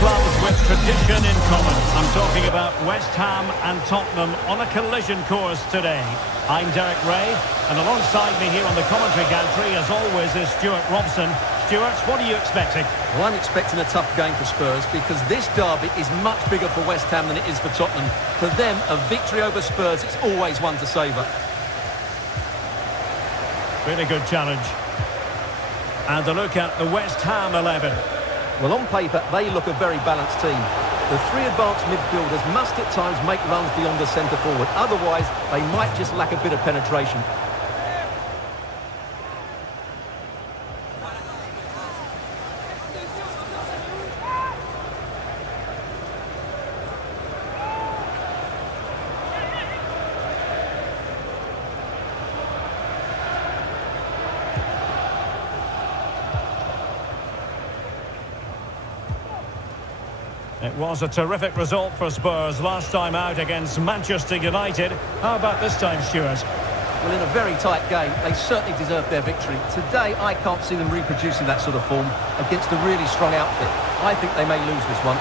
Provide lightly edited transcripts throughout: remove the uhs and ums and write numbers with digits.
clubs with tradition in common. I'm talking about West Ham and Tottenham on a collision course today. I'm Derek Ray, and alongside me here on the commentary gantry, as always, is Stuart Robson. Stuart, what are you expecting? Well, I'm expecting a tough game for Spurs because this derby is much bigger for West Ham than it is for Tottenham. For them, a victory over Spurs, it's always one to savour. Really good challenge. And a look at the West Ham 11. Well, on paper, they look a very balanced team. The three advanced midfielders must at times make runs beyond the centre forward. Otherwise, they might just lack a bit of penetration. It was a terrific result for Spurs last time out against Manchester United. How about this time, Stuart? Well, in a very tight game, they certainly deserved their victory. Today, I can't see them reproducing that sort of form against a really strong outfit. I think they may lose this one.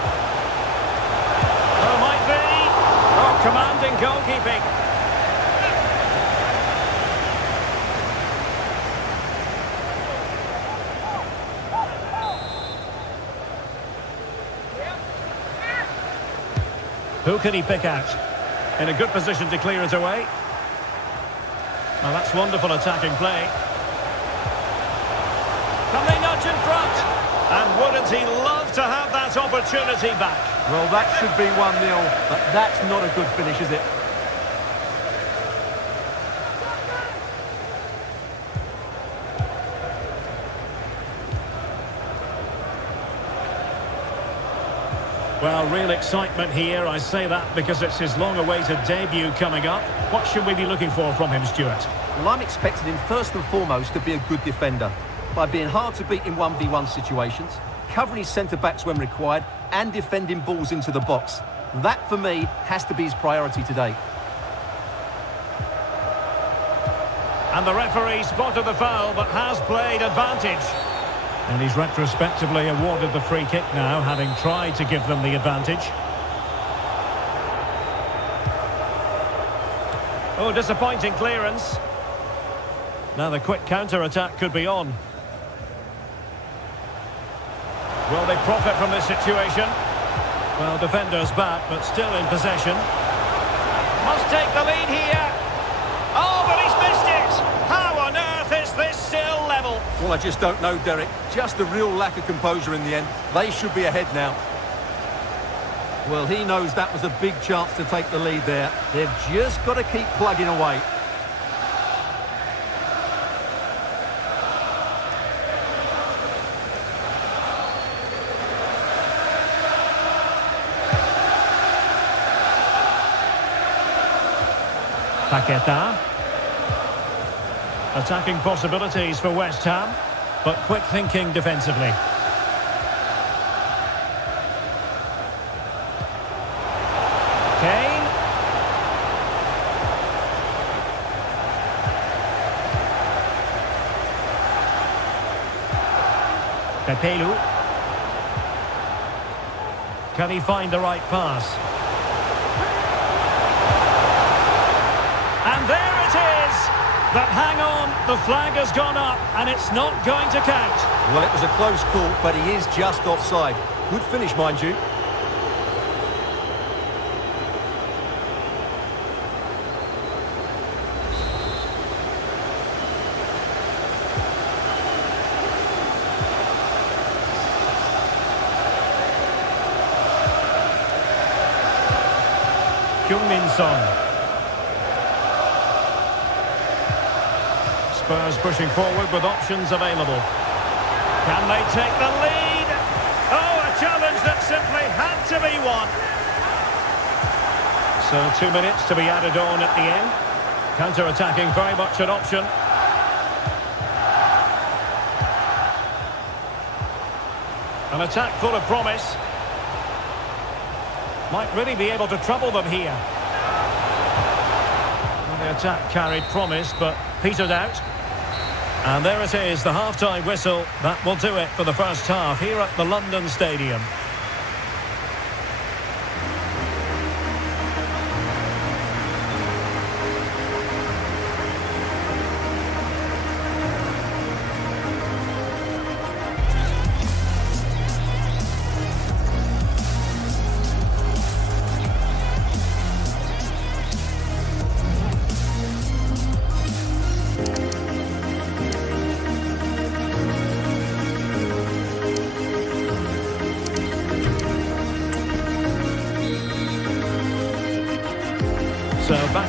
Oh, might be. Oh, commanding goalkeeping. Who can he pick out? In a good position to clear it away. Well, that's wonderful attacking play. Can they nudge in front? And wouldn't he love to have that opportunity back? Well, that should be 1-0, but that's not a good finish, is it? Well, real excitement here. I say that because it's his long-awaited debut coming up. What should we be looking for from him, Stuart? Well, I'm expecting him first and foremost to be a good defender by being hard to beat in 1v1 situations, covering his centre-backs when required, and defending balls into the box. That, for me, has to be his priority today. And the referee spotted the foul, but has played advantage. And he's retrospectively awarded the free kick now, having tried to give them the advantage. Oh, disappointing clearance. Now the quick counter-attack could be on. Will they profit from this situation? Well, defenders back, but still in possession. Must take the lead here. Oh, but he's missed it! How on earth is this still level? Well, I just don't know, Derek. Just a real lack of composure in the end. They should be ahead now. Well, he knows that was a big chance to take the lead there. They've just got to keep plugging away. Paqueta. Attacking possibilities for West Ham, but quick thinking defensively. Kane. Pepelu. Can he find the right pass? And there it is! But hang on, the flag has gone up and it's not going to count. Well, it was a close call, but he is just offside. Good finish, mind you. Heung-min Son. Spurs pushing forward with options available. Can they take the lead? Oh, a challenge that simply had to be won. So 2 minutes to be added on at the end. Counter-attacking, very much an option. An attack full of promise. Might really be able to trouble them here. Well, the attack carried promise, but petered out. And there it is, the half-time whistle. That will do it for the first half here at the London Stadium.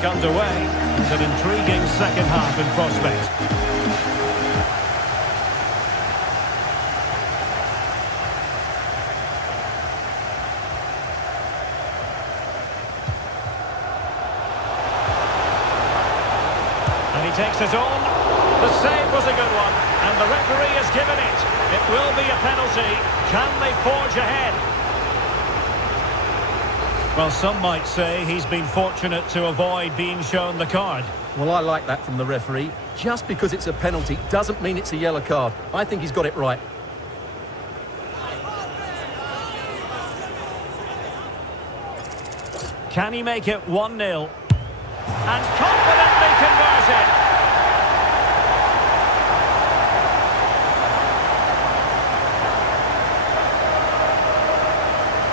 underway. It's an intriguing second half in prospect. And he takes it on. The save was a good one, and the referee has given it. It will be a penalty. Can they forge ahead? Well, some might say he's been fortunate to avoid being shown the card. Well, I like that from the referee. Just because it's a penalty doesn't mean it's a yellow card. I think he's got it right. Can he make it 1-0? And confidently converted.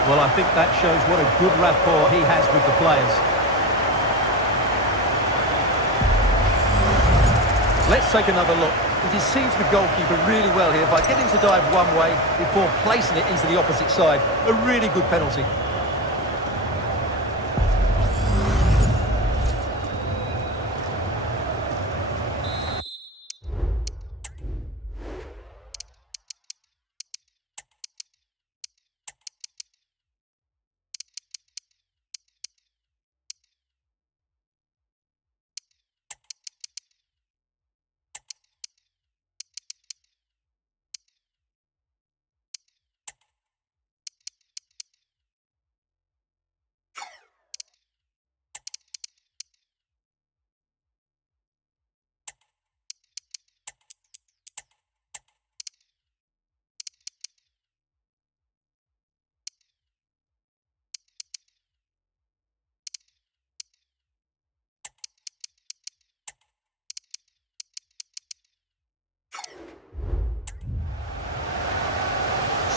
Well, I think that shows what a good rapport he has with the players. Let's take another look. He deceives the goalkeeper really well here by getting to dive one way before placing it into the opposite side. A really good penalty.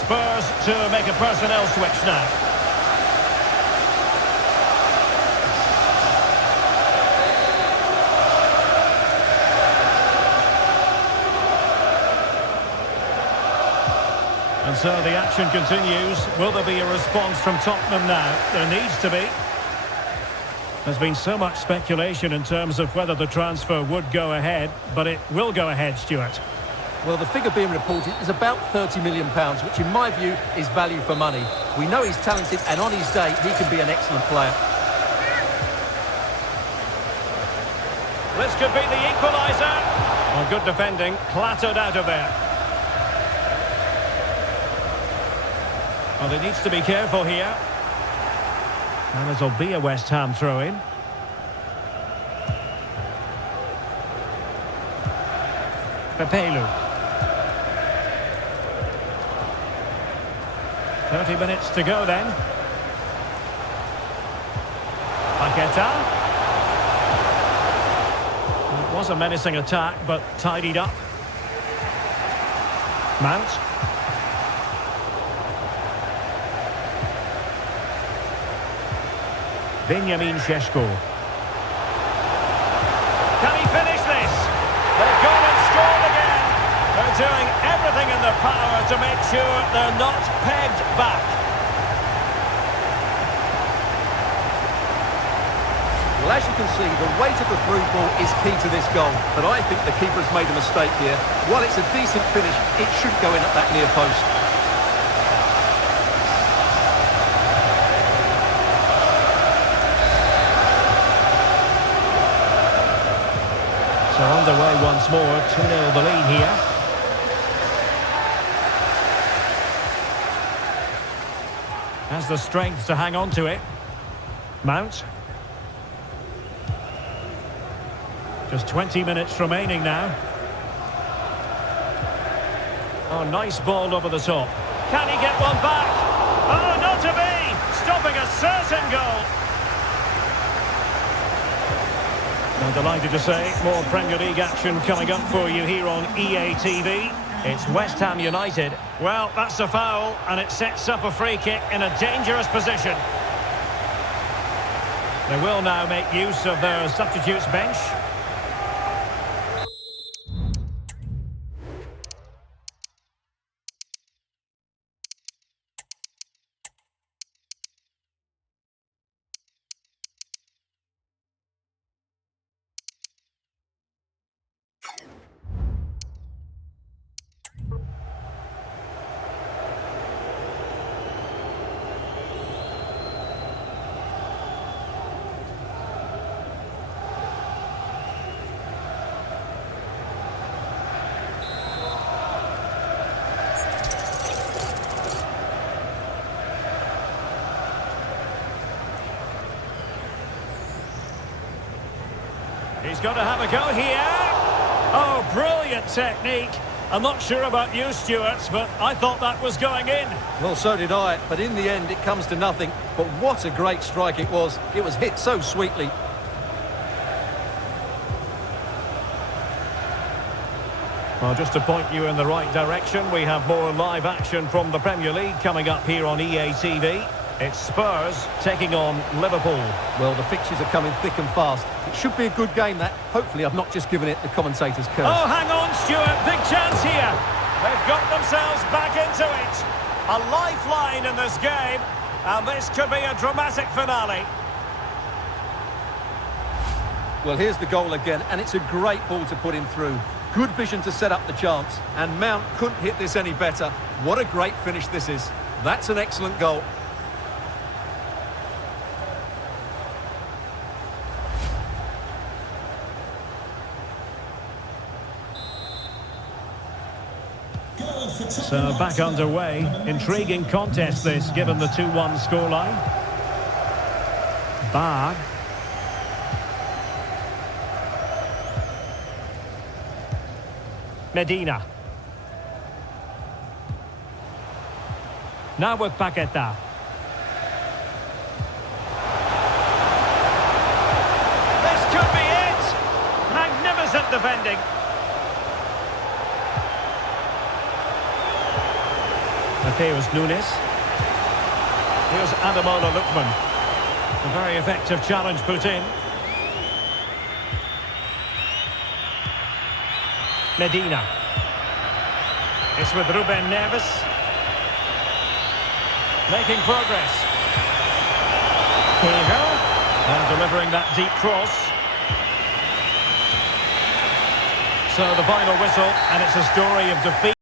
Spurs to make a personnel switch now. And so the action continues. Will there be a response from Tottenham now? There needs to be. There's been so much speculation in terms of whether the transfer would go ahead, but it will go ahead, Stuart. Well, the figure being reported is about £30 million, which in my view is value for money. We know he's talented, and on his day, he can be an excellent player. This could be the equaliser. Well, good defending, clattered out of there. Well, he needs to be careful here. And it'll be a West Ham throw-in. Pepelu. 30 minutes to go then. Paqueta. It was a menacing attack, but tidied up. Mount. Benjamin Šeško. Can he finish this? They've gone and scored again. They're doing everything in their power to make sure they're not pegged back. Well, as you can see, the weight of the through ball is key to this goal. But I think the keeper's made a mistake here. While it's a decent finish, it should go in at that near post. So underway once more, 2-0 the lead here. Has the strength to hang on to it. Mount. Just 20 minutes remaining now. Oh, nice ball over the top. Can he get one back? Oh, not to be! Stopping a certain goal. I'm delighted to say more Premier League action coming up for you here on EA TV. It's West Ham United. Well, that's a foul, and it sets up a free kick in a dangerous position. They will now make use of their substitutes bench. He's got to have a go here. Oh, brilliant technique. I'm not sure about you, Stuart, but I thought that was going in. Well, so did I, but in the end it comes to nothing. But what a great strike it was. It was hit so sweetly. Well, just to point you in the right direction, we have more live action from the Premier League coming up here on EA TV. It's Spurs taking on Liverpool. Well, the fixtures are coming thick and fast. It should be a good game, that. Hopefully I've not just given it the commentator's curse. Oh, hang on, Stuart. Big chance here. They've got themselves back into it. A lifeline in this game. And this could be a dramatic finale. Well, here's the goal again, and it's a great ball to put him through. Good vision to set up the chance, and Mount couldn't hit this any better. What a great finish this is. That's an excellent goal. So back underway. Intriguing contest this, given the 2-1 scoreline. Ba. Medina. Now with Paqueta. This could be it! Magnificent defending. Mateus Nunes. Here's Ademola Lookman. A very effective challenge put in. Medina. It's with Ruben Neves. Making progress. Cahill. And delivering that deep cross. So the final whistle, and it's a story of defeat.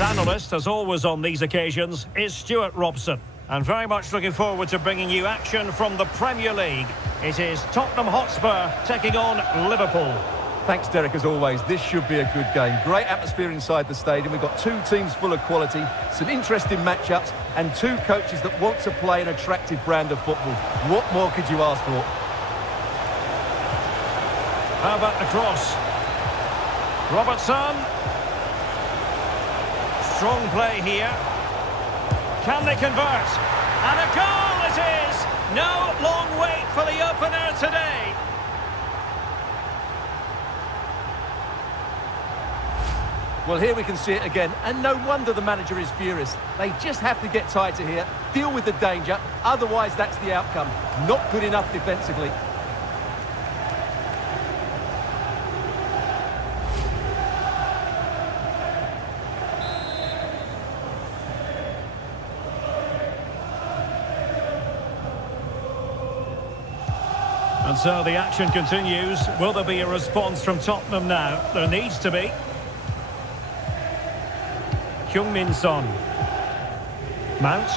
Analyst, as always on these occasions, is Stuart Robson. And very much looking forward to bringing you action from the Premier League. It is Tottenham Hotspur taking on Liverpool. Thanks, Derek, as always. This should be a good game. Great atmosphere inside the stadium. We've got two teams full of quality, some interesting matchups, and two coaches that want to play an attractive brand of football. What more could you ask for? How about the cross? Robertson. Strong play here. Can they convert? And a goal it is! No long wait for the opener today. Well, here we can see it again, and no wonder the manager is furious. They just have to get tighter here, deal with the danger, otherwise that's the outcome. Not good enough defensively. And so the action continues. Will there be a response from Tottenham now? There needs to be. Heung-min Son. Mount.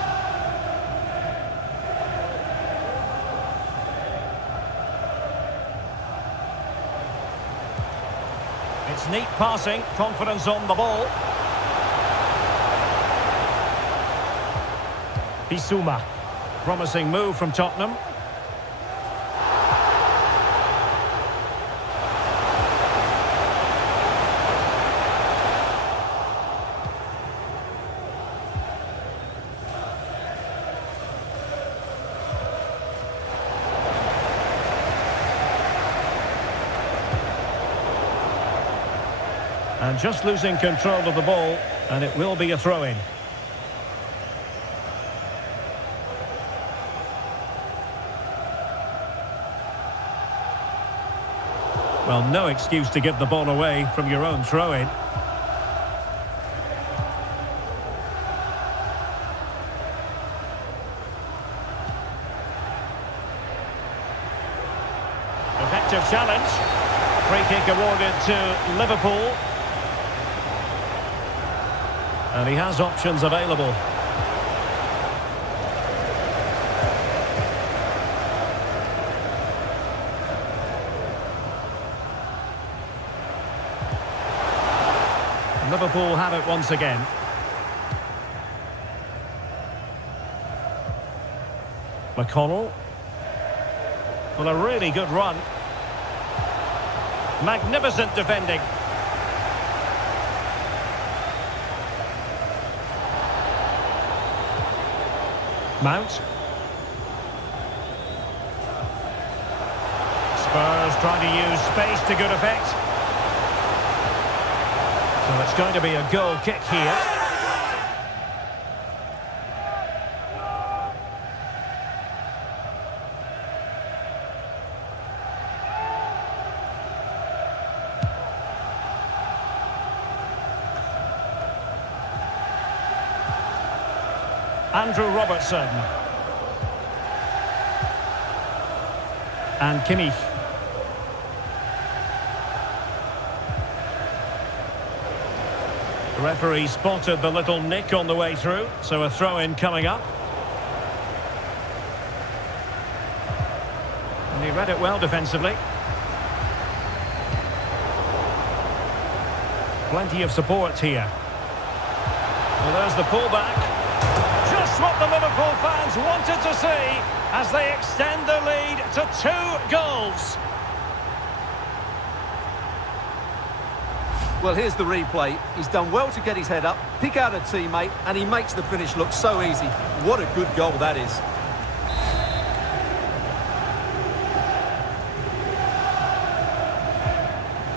It's neat passing, confidence on the ball. Bissouma. Promising move from Tottenham. And just losing control of the ball, and it will be a throw-in. Well, no excuse to give the ball away from your own throw-in. Effective challenge. Free kick awarded to Liverpool. And he has options available. Liverpool have it once again. McConnell. Well, a really good run. Magnificent defending. Mount. Spurs trying to use space to good effect. So it's going to be a goal kick here. Andrew Robertson. And Kimmich. The referee spotted the little nick on the way through, so a throw-in coming up. And he read it well defensively. Plenty of support here. Well, there's the pullback. Just what the Liverpool fans wanted to see as they extend the lead to 2 goals. Well, here's the replay. He's done well to get his head up, pick out a teammate, and he makes the finish look so easy. What a good goal that is.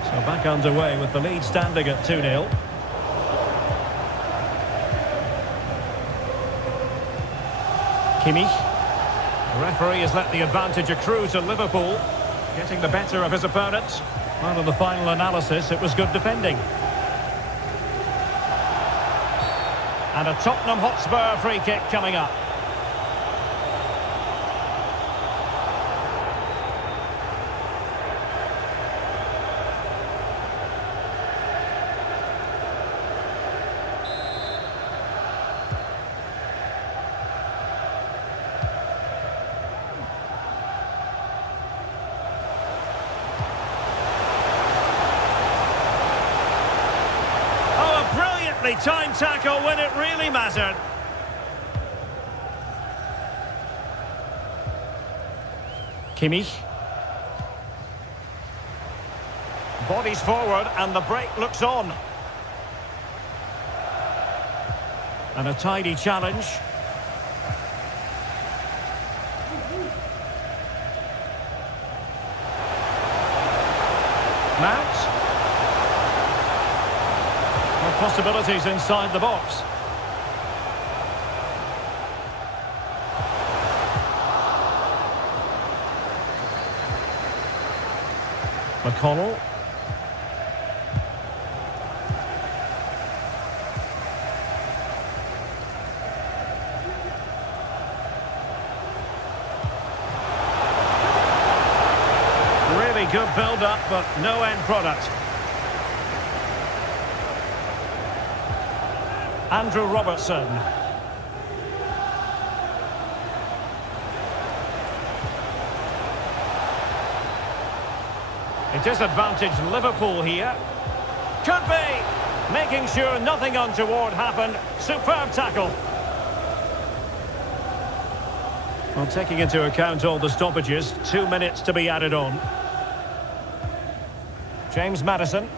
So back underway with the lead standing at 2-0. Kimmich. The referee has let the advantage accrue to Liverpool, getting the better of his opponents. Well, in the final analysis, it was good defending. And a Tottenham Hotspur free kick coming up. perfectly timed tackle when it really mattered. Kimmich. Bodies forward and the break looks on. And a tidy challenge. Mount. More possibilities inside the box. McConnell. Really good build-up, but no end product. Andrew Robertson. A disadvantaged Liverpool here. Could be! Making sure nothing untoward happened. Superb tackle. Well, taking into account all the stoppages, 2 minutes to be added on. James Maddison.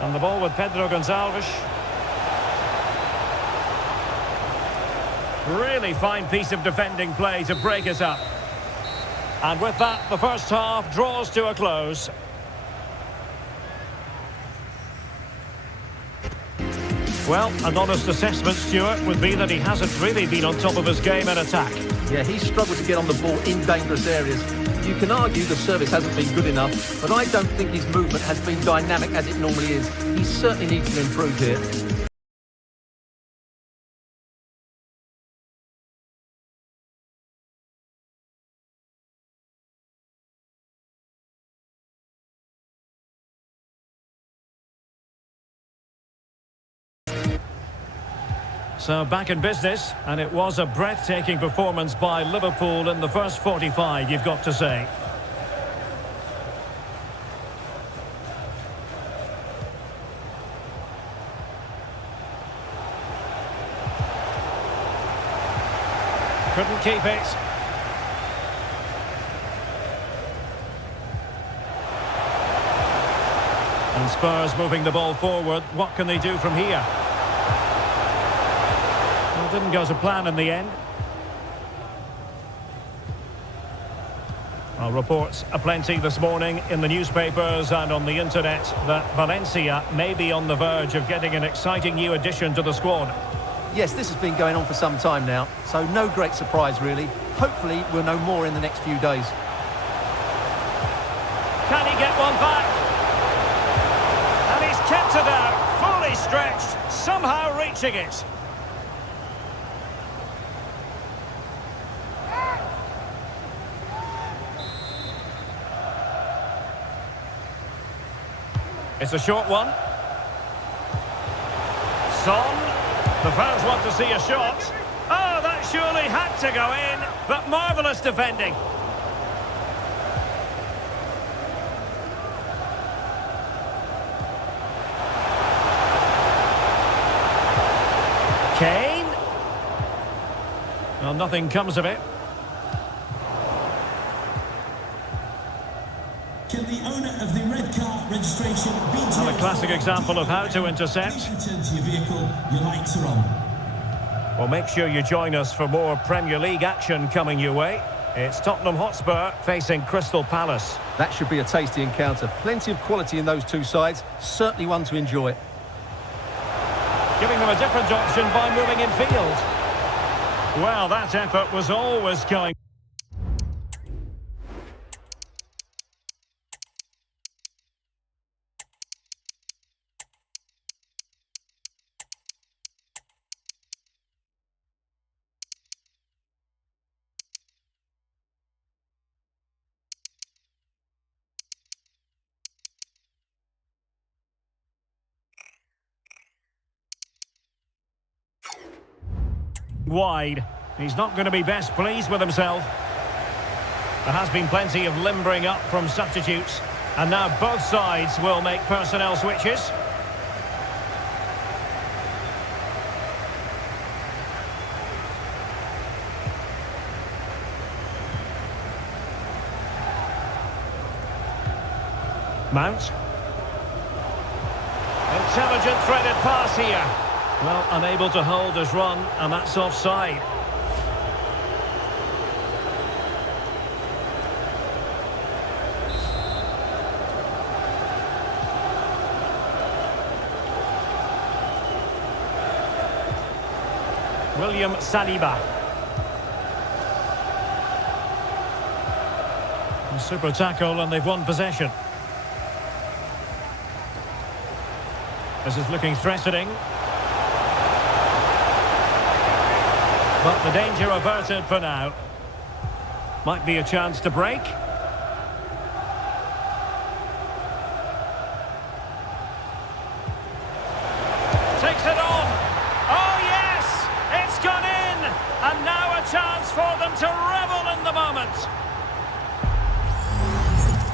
And the ball with Pedro Gonçalves. Really fine piece of defending play to break it up. And with that, the first half draws to a close. Well, an honest assessment, Stuart, would be that he hasn't really been on top of his game in attack. Yeah, he's struggled to get on the ball in dangerous areas. You can argue the service hasn't been good enough, but I don't think his movement has been dynamic as it normally is. He certainly needs to improve here. So back in business, and it was a breathtaking performance by Liverpool in the first 45, you've got to say. Couldn't keep it. And Spurs moving the ball forward. What can they do from here? Didn't go to plan in the end. Well, reports aplenty this morning in the newspapers and on the internet that Valencia may be on the verge of getting an exciting new addition to the squad. Yes, this has been going on for some time now, so no great surprise really. Hopefully we'll know more in the next few days. Can he get one back? And he's kept it out, fully stretched, somehow reaching it. It's a short one. Son. The fans want to see a shot. Oh, that surely had to go in. But marvellous defending. Kane. Well, nothing comes of it. Can the owner of the red car registration be Well, a classic example of how to intercept. Please return to your vehicle. Your lights are on. Well, make sure you join us for more Premier League action coming your way. It's Tottenham Hotspur facing Crystal Palace. That should be a tasty encounter. Plenty of quality in those two sides. Certainly one to enjoy. Giving them a different option by moving in field. Well, that effort was always going. Wide. He's not going to be best pleased with himself. There has been plenty of limbering up from substitutes. And now both sides will make personnel switches. Mount. Intelligent threaded pass here. Well, unable to hold his run, and that's offside. William Saliba. Super tackle, and they've won possession. This is looking threatening. But the danger averted for now. Might be a chance to break. Takes it on. Oh yes! It's gone in! And now a chance for them to revel in the moment.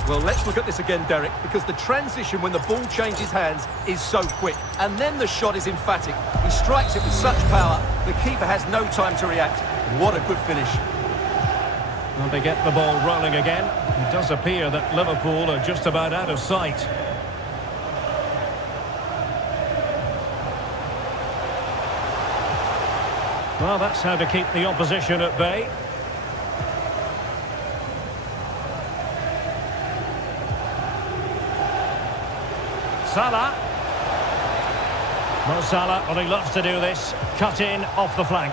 Well, let's look at this again, Derek, because the transition when the ball changes hands is so quick. And then the shot is emphatic. He strikes it with such power, the keeper has no time to react. What a good finish. Well, they get the ball rolling again. It does appear that Liverpool are just about out of sight. Well, that's how to keep the opposition at bay. Salah. Mo Salah, well, he loves to do this. Cut in off the flank.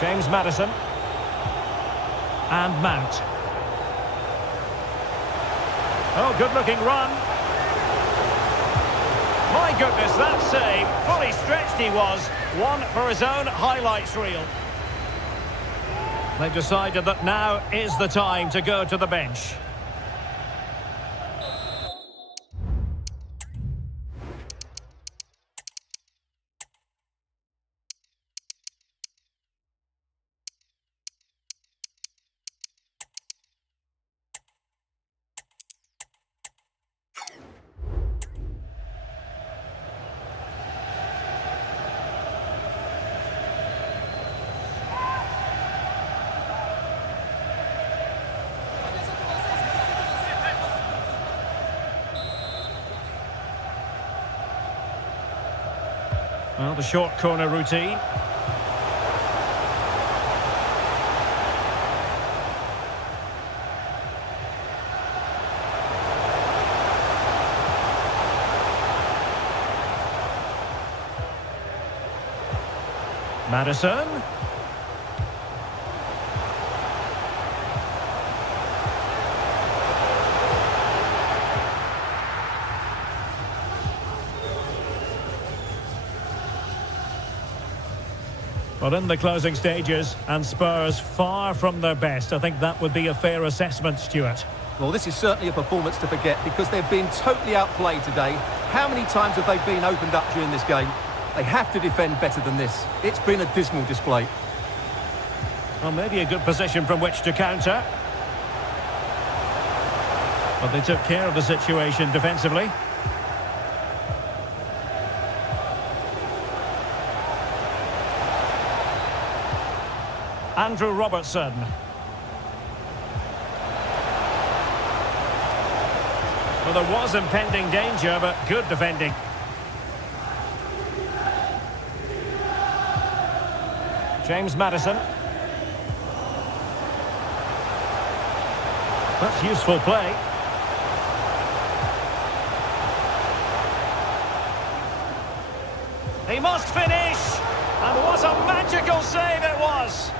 James Maddison. And Mount. Oh, good-looking run. My goodness, that save. Fully stretched he was. One for his own highlights reel. They've decided that now is the time to go to the bench. Well, the short corner routine. Maddison. Well, in the closing stages, and Spurs far from their best. I think that would be a fair assessment, Stuart. Well, this is certainly a performance to forget because they've been totally outplayed today. How many times have they been opened up during this game? They have to defend better than this. It's been a dismal display. Well, maybe a good position from which to counter. But they took care of the situation defensively. Andrew Robertson. Well, there was impending danger, but good defending. James Maddison. That's useful play. He must finish! And what a magical save it was!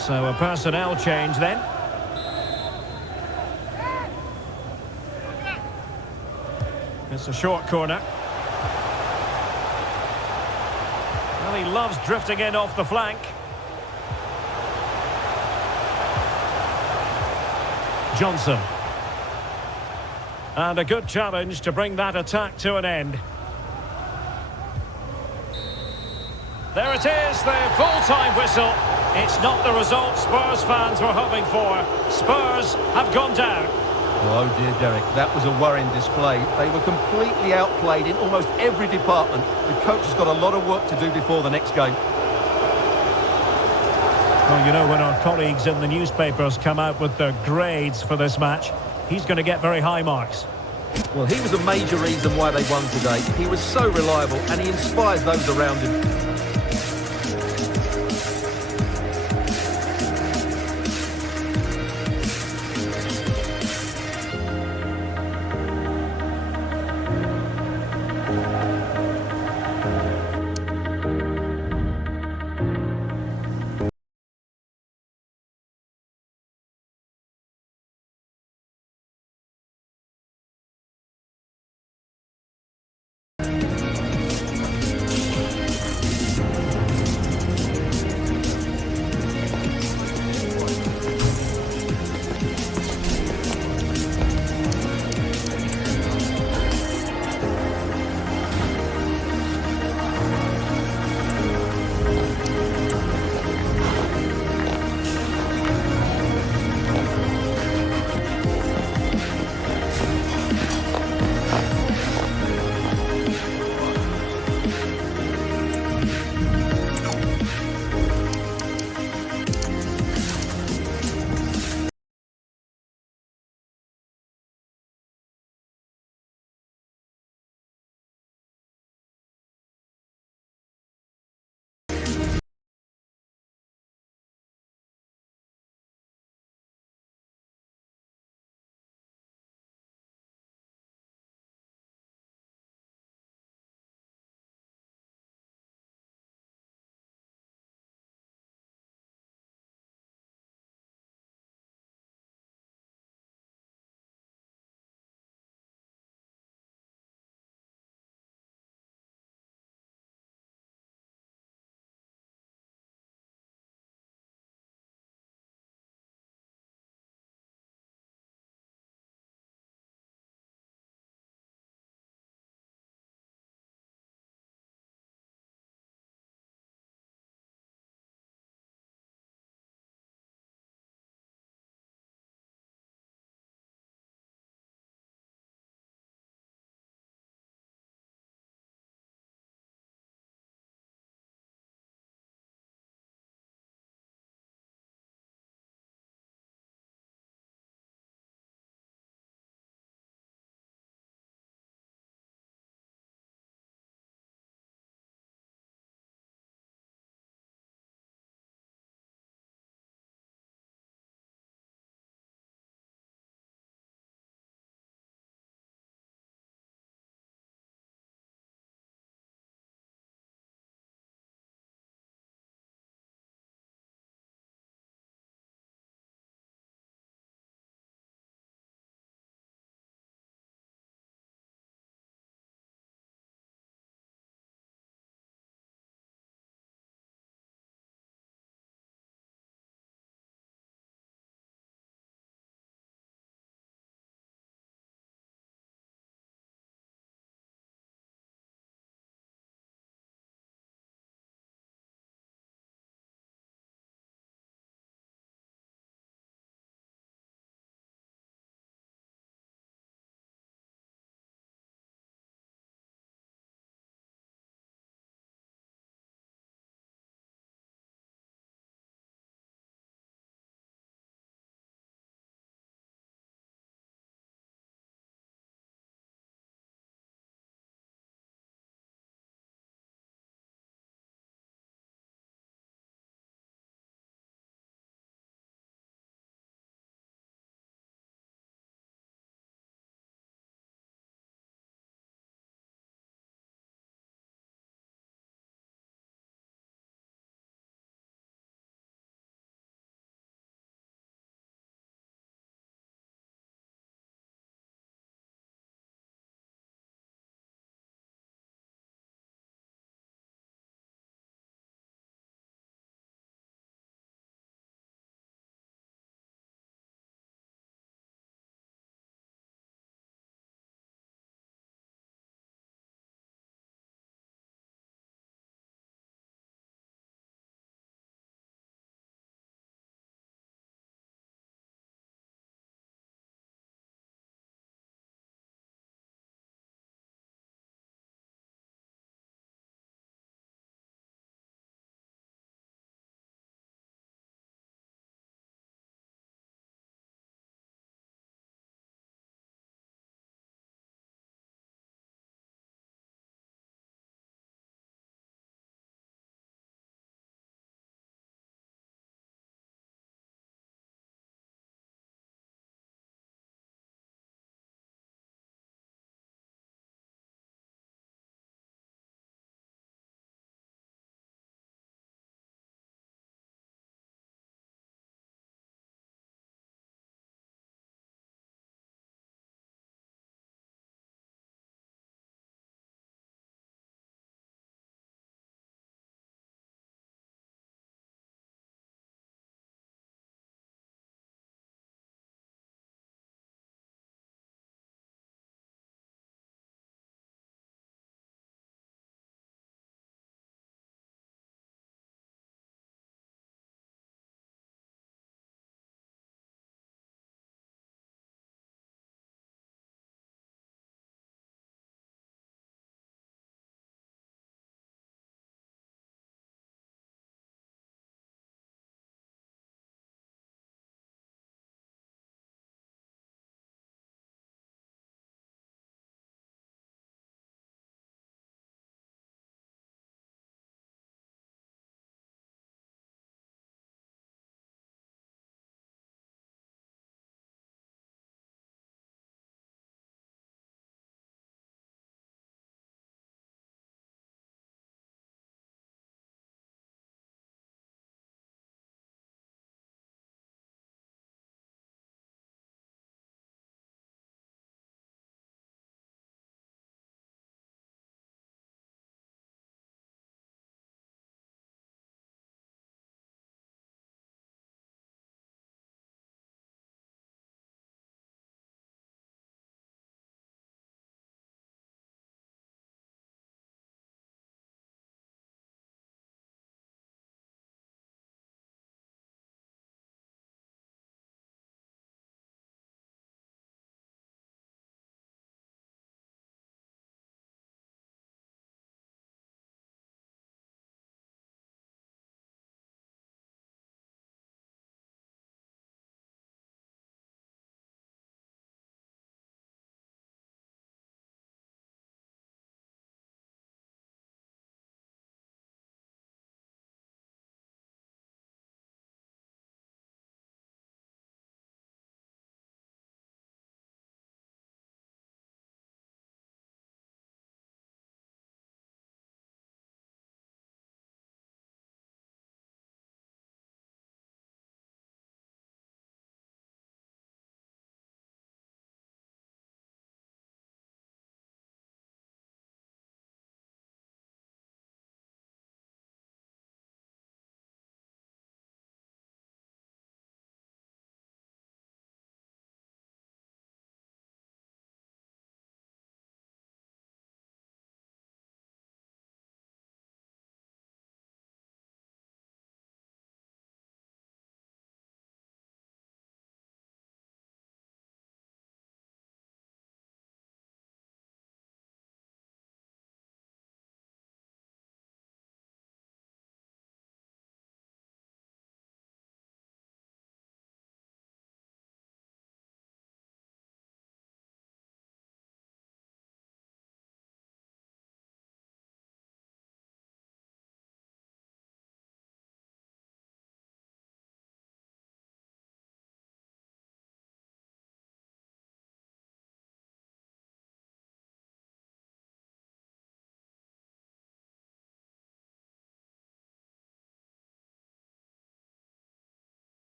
So a personnel change then. It's a short corner. Well, he loves drifting in off the flank. Johnson. And a good challenge to bring that attack to an end. There it is, the full-time whistle. It's not the result Spurs fans were hoping for. Spurs have gone down. Oh dear, Derek, that was a worrying display. They were completely outplayed in almost every department. The coach has got a lot of work to do before the next game. Well, you know, when our colleagues in the newspapers come out with their grades for this match, he's going to get very high marks. Well, he was a major reason why they won today. He was so reliable and he inspires those around him.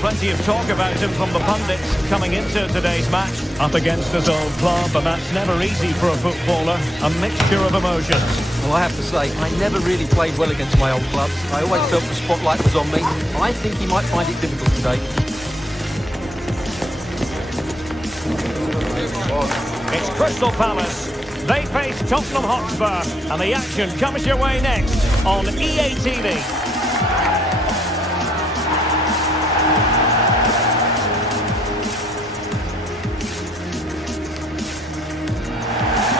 plenty of talk about him from the pundits coming into today's match. Up against his old club, and that's never easy for a footballer. A mixture of emotions. Well, I have to say, I never really played well against my old clubs. I always felt the spotlight was on me. I think he might find it difficult today. It's Crystal Palace. They face Tottenham Hotspur, and the action comes your way next on EA TV.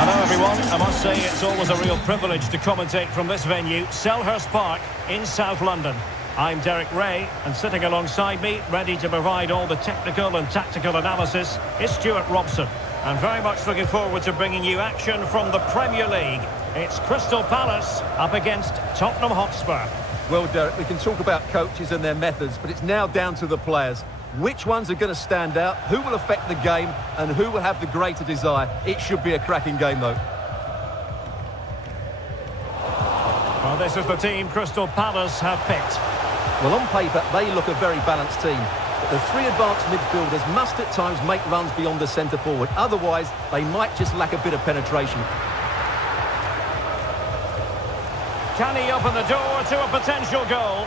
Hello everyone, I must say it's always a real privilege to commentate from this venue, Selhurst Park in South London. I'm Derek Ray, and sitting alongside me, ready to provide all the technical and tactical analysis, is Stuart Robson. I'm very much looking forward to bringing you action from the Premier League. It's Crystal Palace up against Tottenham Hotspur. Well, Derek, we can talk about coaches and their methods, but it's now down to the players. Which ones are going to stand out, who will affect the game, and who will have the greater desire? It should be a cracking game, though. Well, this is the team Crystal Palace have picked. Well, on paper, they look a very balanced team. But the three advanced midfielders must at times make runs beyond the centre-forward. Otherwise, they might just lack a bit of penetration. Can he open the door to a potential goal?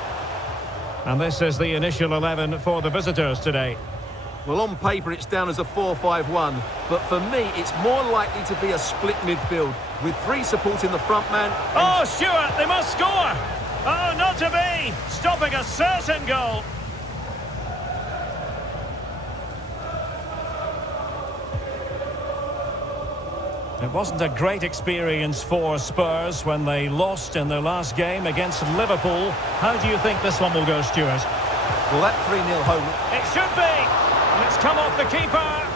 And this is the initial 11 for the visitors today. Well, on paper, it's down as a 4-5-1. But for me, it's more likely to be a split midfield, with three supporting the front man. Oh, Stuart, they must score! Oh, not to be! Stopping a certain goal. It wasn't a great experience for Spurs when they lost in their last game against Liverpool. How do you think this one will go, Stuart? Well, that 3-0 home. It should be! And it's come off the keeper.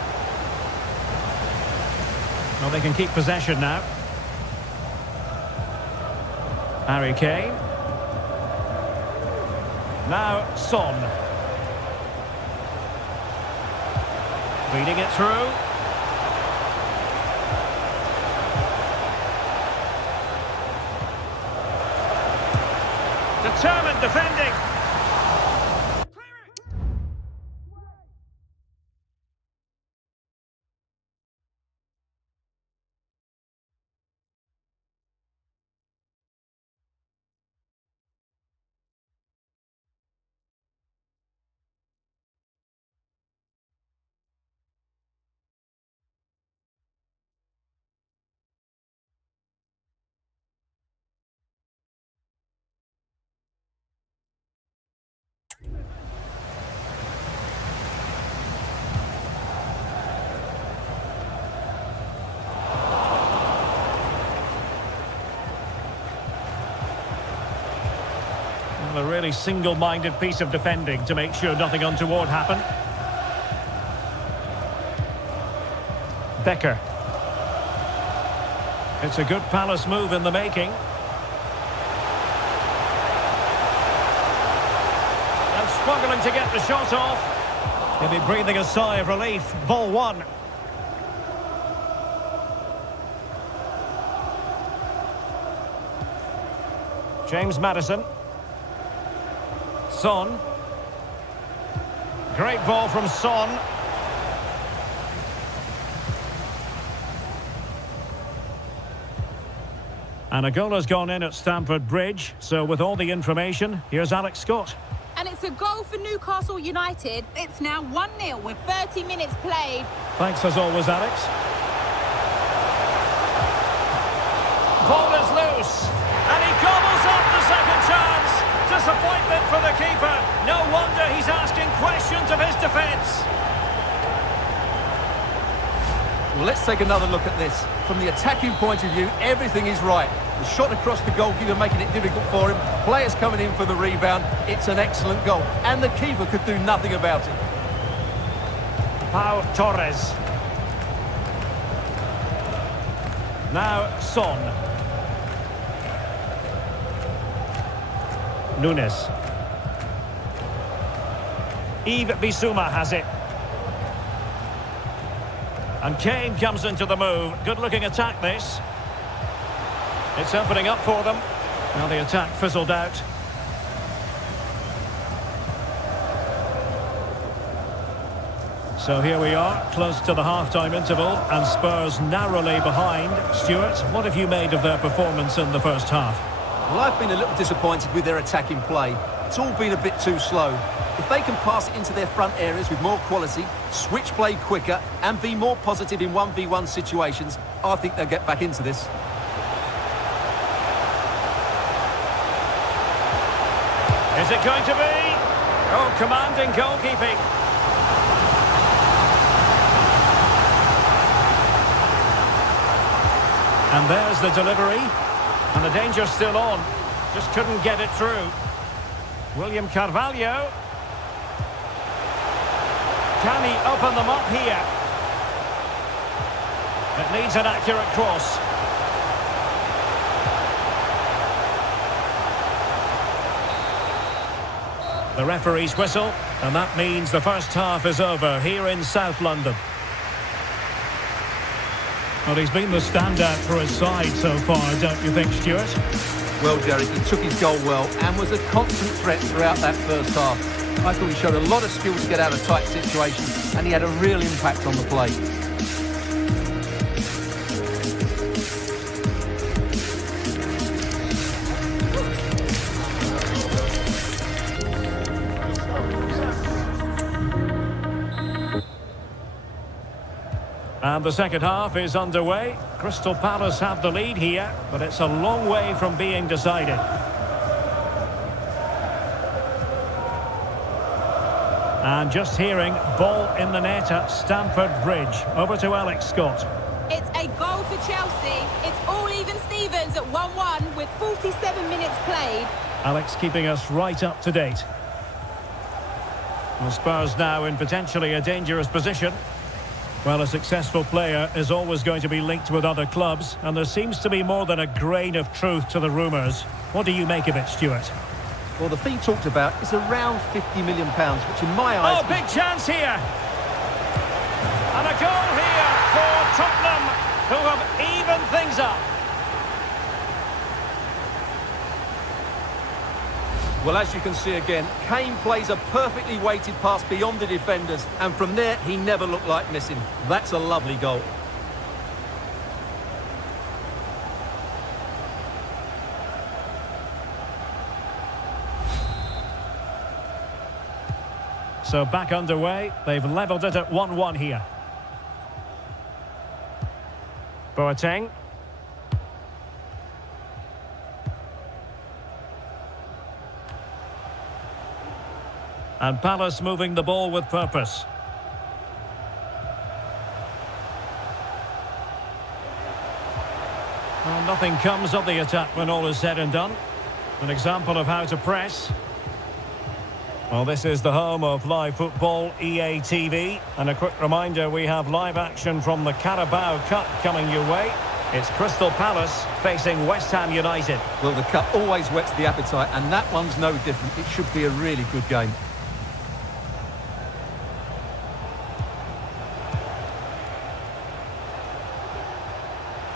Well, they can keep possession now. Harry Kane. Now, Son. Feeding it through. Determined defending. A really single-minded piece of defending to make sure nothing untoward happened. Becker. It's a good Palace move in the making. And struggling to get the shot off. He'll be breathing a sigh of relief. Ball one. James Maddison. Son. Great ball from Son. And a goal has gone in at Stamford Bridge. So with all the information, here's Alex Scott. And it's a goal for Newcastle United. It's now 1-0 with 30 minutes played. Thanks as always, Alex. Ball is loose. And he gobbles up the second chance. Disappointment for the keeper. No wonder he's asking questions of his defence. Well, let's take another look at this. From the attacking point of view, everything is right. The shot across the goalkeeper making it difficult for him. Players coming in for the rebound. It's an excellent goal. And the keeper could do nothing about it. Pau Torres. Now Son. Nunes. Yves Bissouma has it. And Kane comes into the move. Good-looking attack, this. It's opening up for them. Now the attack fizzled out. So here we are, close to the half-time interval, and Spurs narrowly behind. Stuart, what have you made of their performance in the first half? Well, I've been a little disappointed with their attacking play. It's all been a bit too slow. If they can pass it into their front areas with more quality, switch play quicker, and be more positive in 1v1 situations, I think they'll get back into this. Is it going to be? Oh, commanding goalkeeping. And there's the delivery. And the danger's still on. Just couldn't get it through. William Carvalho. Can he open them up here? It needs an accurate cross. The referee's whistle, and that means the first half is over here in South London. Well, he's been the standout for his side so far, don't you think, Stuart? Well, Derek, he took his goal well and was a constant threat throughout that first half. I thought he showed a lot of skill to get out of tight situations, and he had a real impact on the play. And the second half is underway. Crystal Palace have the lead here, but it's a long way from being decided. And just hearing, ball in the net at Stamford Bridge. Over to Alex Scott. It's a goal for Chelsea. It's all even Stevens at 1-1 with 47 minutes played. Alex keeping us right up to date. Well, Spurs now in potentially a dangerous position. Well, a successful player is always going to be linked with other clubs, and there seems to be more than a grain of truth to the rumours. What do you make of it, Stuart? Well, the fee talked about is around £50 million, which in my eyes... Oh, big chance here! And a goal here for Tottenham, who have evened things up. Well, as you can see again, Kane plays a perfectly weighted pass beyond the defenders, and from there, he never looked like missing. That's a lovely goal. So back underway, they've levelled it at 1-1 here. Boateng. And Palace moving the ball with purpose. Well, nothing comes of the attack when all is said and done. An example of how to press. Well, this is the home of live football, EA TV. And a quick reminder, we have live action from the Carabao Cup coming your way. It's Crystal Palace facing West Ham United. Well, the cup always whets the appetite, and that one's no different. It should be a really good game.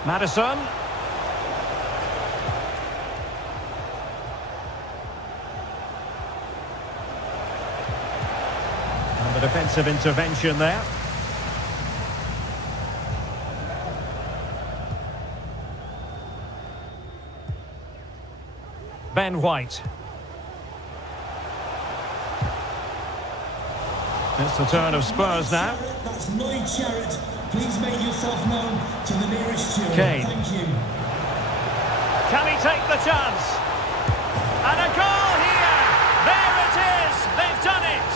Maddison. And the defensive intervention there. Ben White. It's the turn of Spurs now. That's Lloyd Sherratt. Please make yourself known to the nearest steward. Kane. Thank you. Can he take the chance? And a goal here! There it is! They've done it!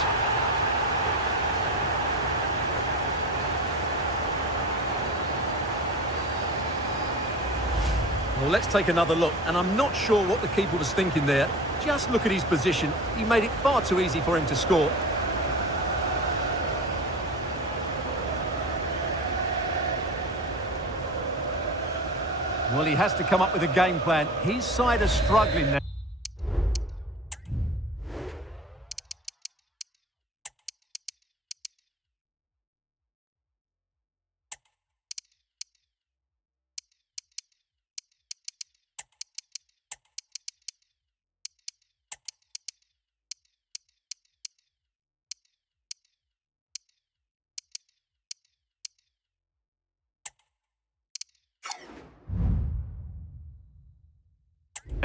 Well, let's take another look, and I'm not sure what the keeper was thinking there. Just look at his position. He made it far too easy for him to score. Well, he has to come up with a game plan. His side are struggling now.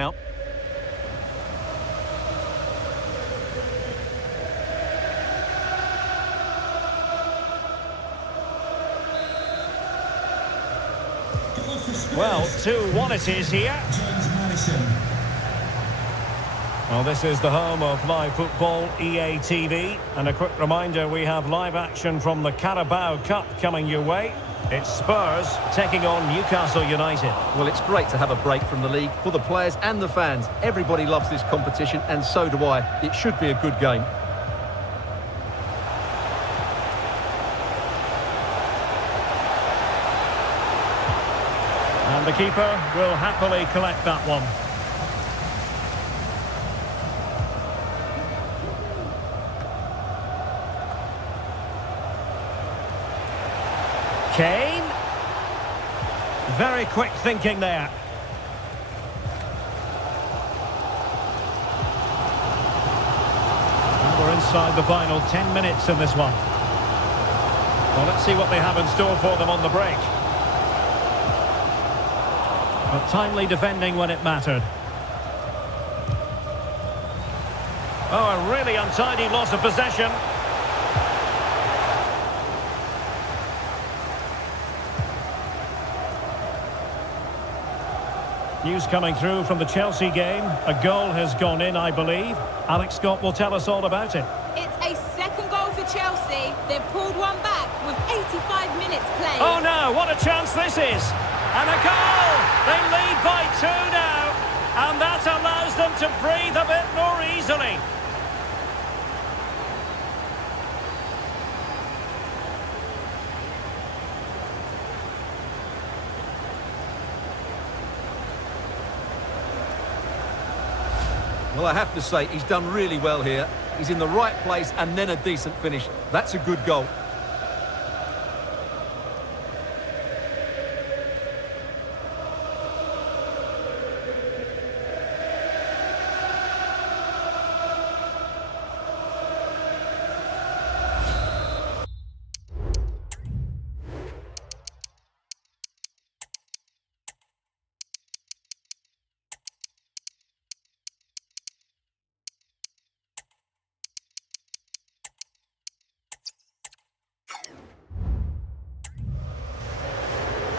now. Goal for Spurs. Well, 2-1 it is here. James Maddison. Well, this is the home of live football, EA TV. And a quick reminder, we have live action from the Carabao Cup coming your way. It's Spurs taking on Newcastle United. Well, it's great to have a break from the league for the players and the fans. Everybody loves this competition, and so do I. It should be a good game. And the keeper will happily collect that one. Kane. Very quick thinking there. And we're inside the final 10 minutes in this one. Well, let's see what they have in store for them on the break. But timely defending when it mattered. Oh, a really untidy loss of possession. News coming through from the Chelsea game. A goal has gone in, I believe. Alex Scott will tell us all about it. It's a second goal for Chelsea. They've pulled one back with 85 minutes played. Oh no, what a chance this is! And a goal! They lead by 2 now, and that allows them to breathe a bit more easily. Well, I have to say, he's done really well here. He's in the right place and then a decent finish. That's a good goal.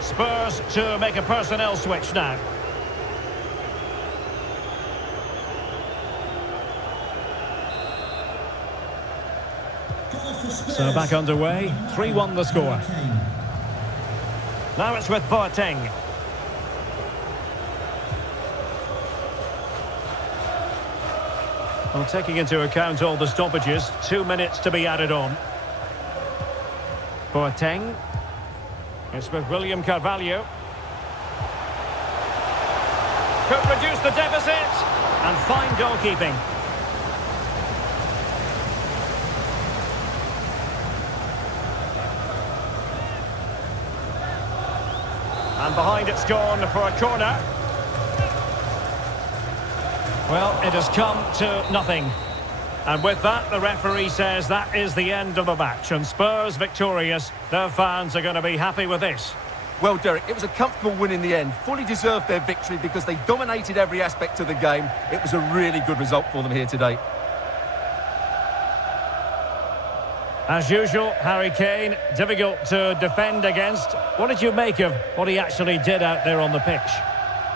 Spurs to make a personnel switch now. Goal for Spurs. So back underway, 3-1 the score. Kane. Now it's with Boateng. Well, taking into account all the stoppages, 2 minutes to be added on. Boateng. It's with William Carvalho. Could reduce the deficit. And fine goalkeeping. And behind it's gone for a corner. Well, it has come to nothing. And with that, the referee says that is the end of the match. And Spurs victorious. Their fans are going to be happy with this. Well, Derek, it was a comfortable win in the end. Fully deserved their victory because they dominated every aspect of the game. It was a really good result for them here today. As usual, Harry Kane, difficult to defend against. What did you make of what he actually did out there on the pitch?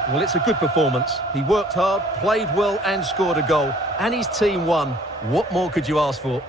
Well, it's a good performance. He worked hard, played well and scored a goal. And his team won. What more could you ask for?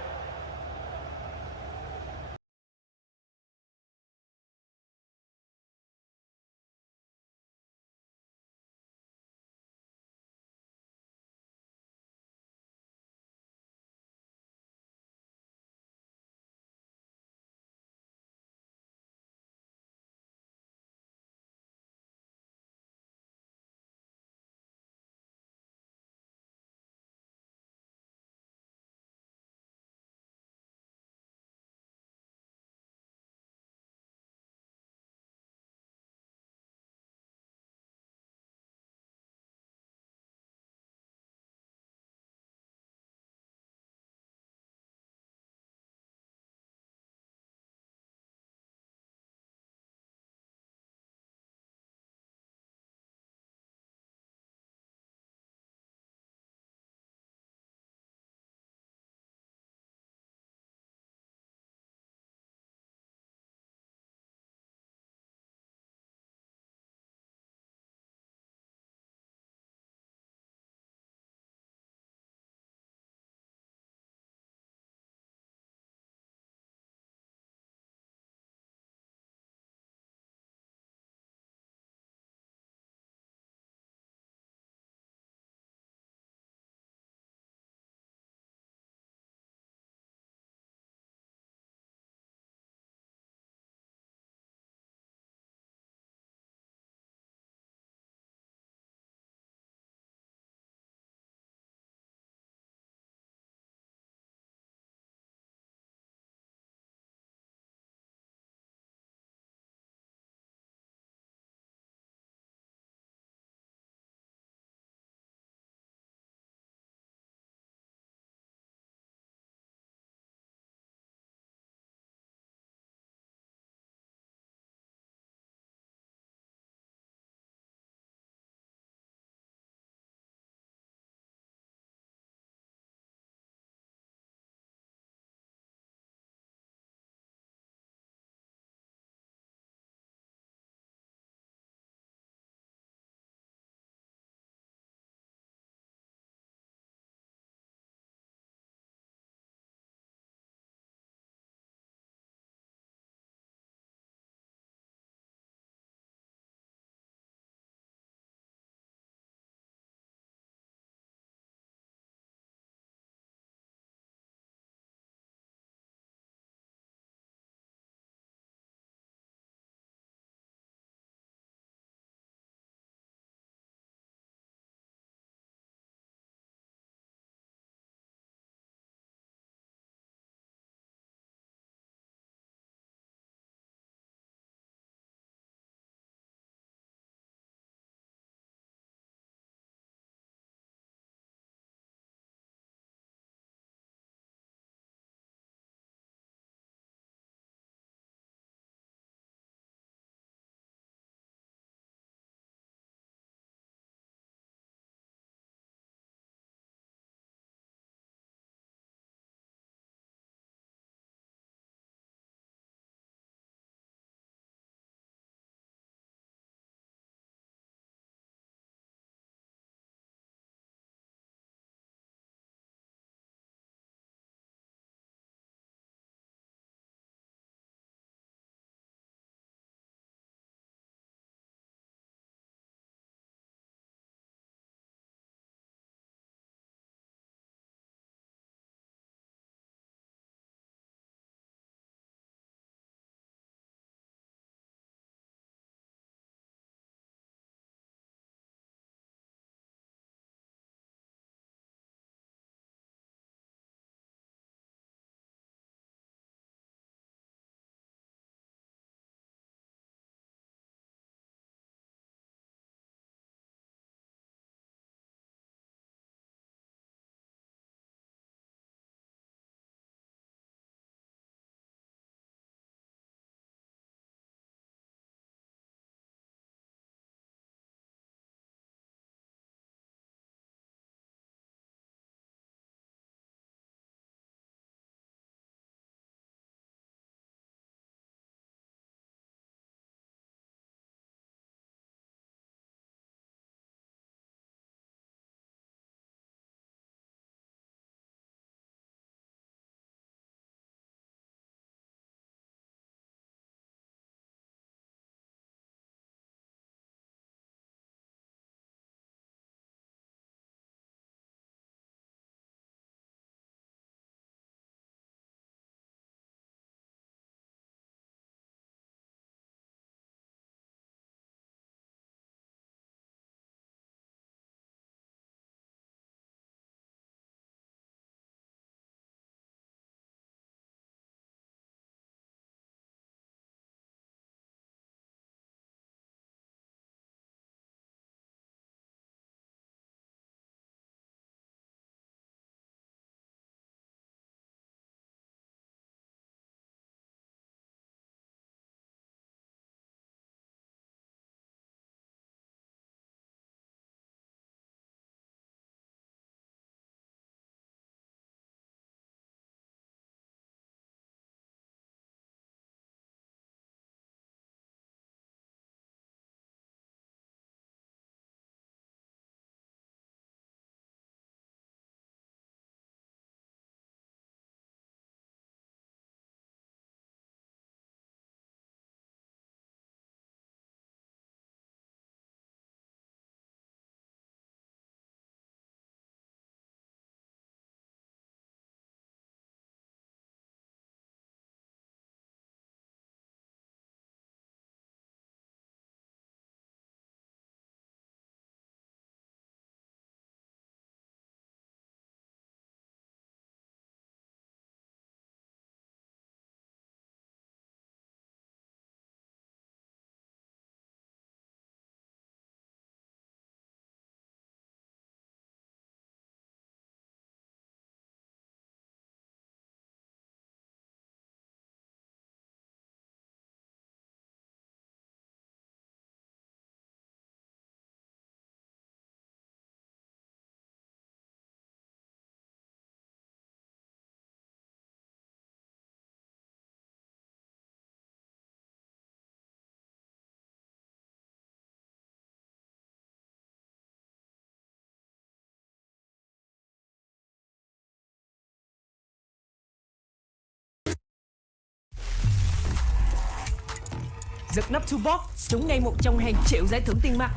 giật nắp two box, trúng ngay một trong hàng triệu giải thưởng tiền mặt,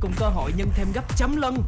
cùng cơ hội nhân thêm gấp trăm lần.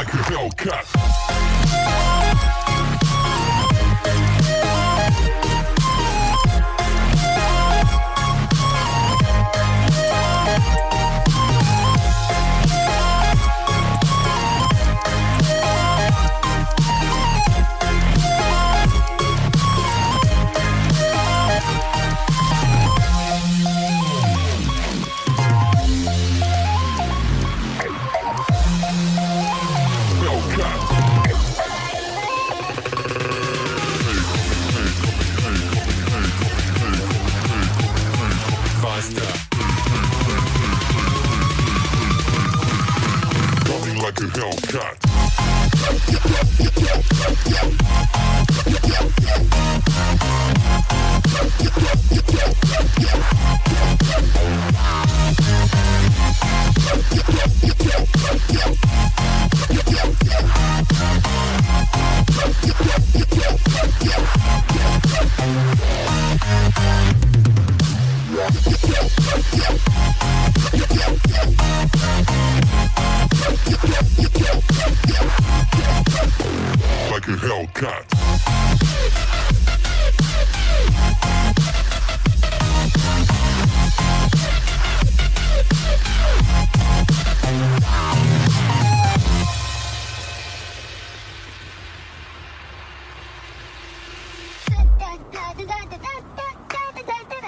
like a Hellcat. Like a Hellcat. Like a Hellcat.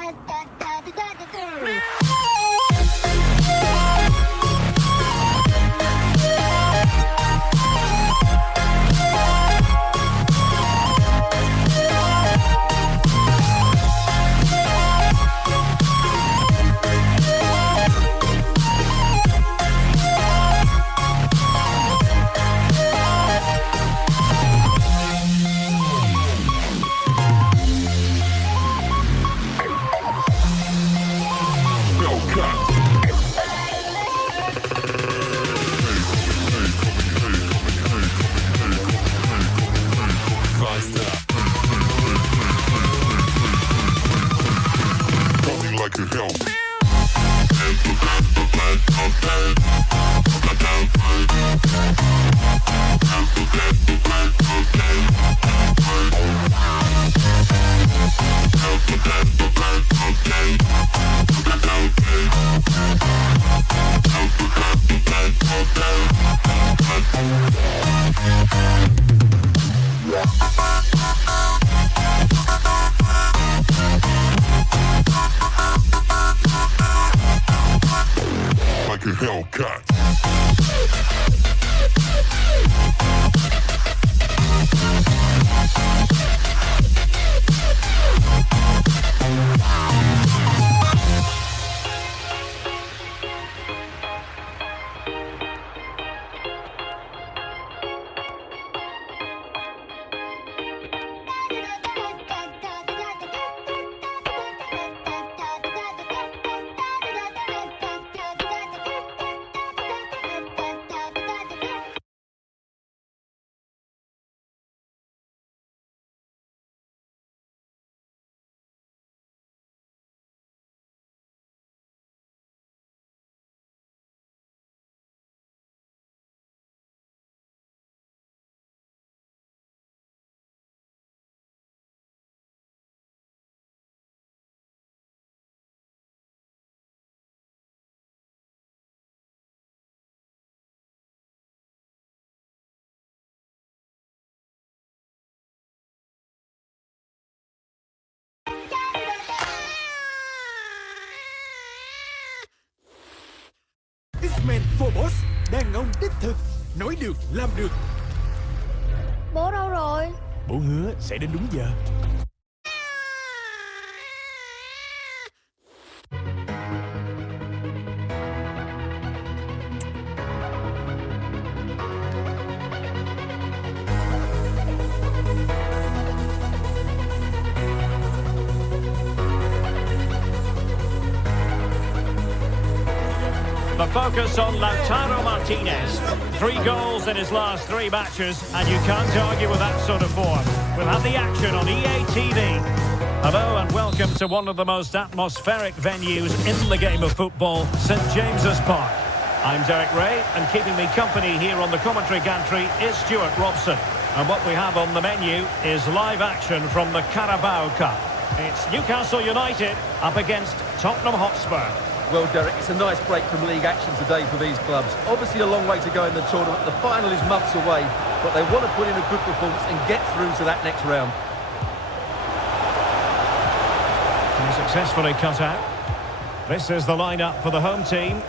Coming like a Hellcat. Like a Hellcat. X-Men Phobos đàn ông đích thực, nói được làm được. Bố đâu rồi? Bố hứa sẽ đến đúng giờ. The focus on Lautaro Martinez. 3 goals in his last 3 matches, and you can't argue with that sort of form. We'll have the action on EA TV. Hello and welcome to one of the most atmospheric venues in the game of football, St James's Park. I'm Derek Ray, and keeping me company here on the commentary gantry is Stuart Robson. And what we have on the menu is live action from the Carabao Cup. It's Newcastle United up against Tottenham Hotspur. Well, Derek, it's a nice break from league action today for these clubs. Obviously a long way to go in the tournament. The final is months away, but they want to put in a good performance and get through to that next round. And successfully cut out. This is the lineup for the home team.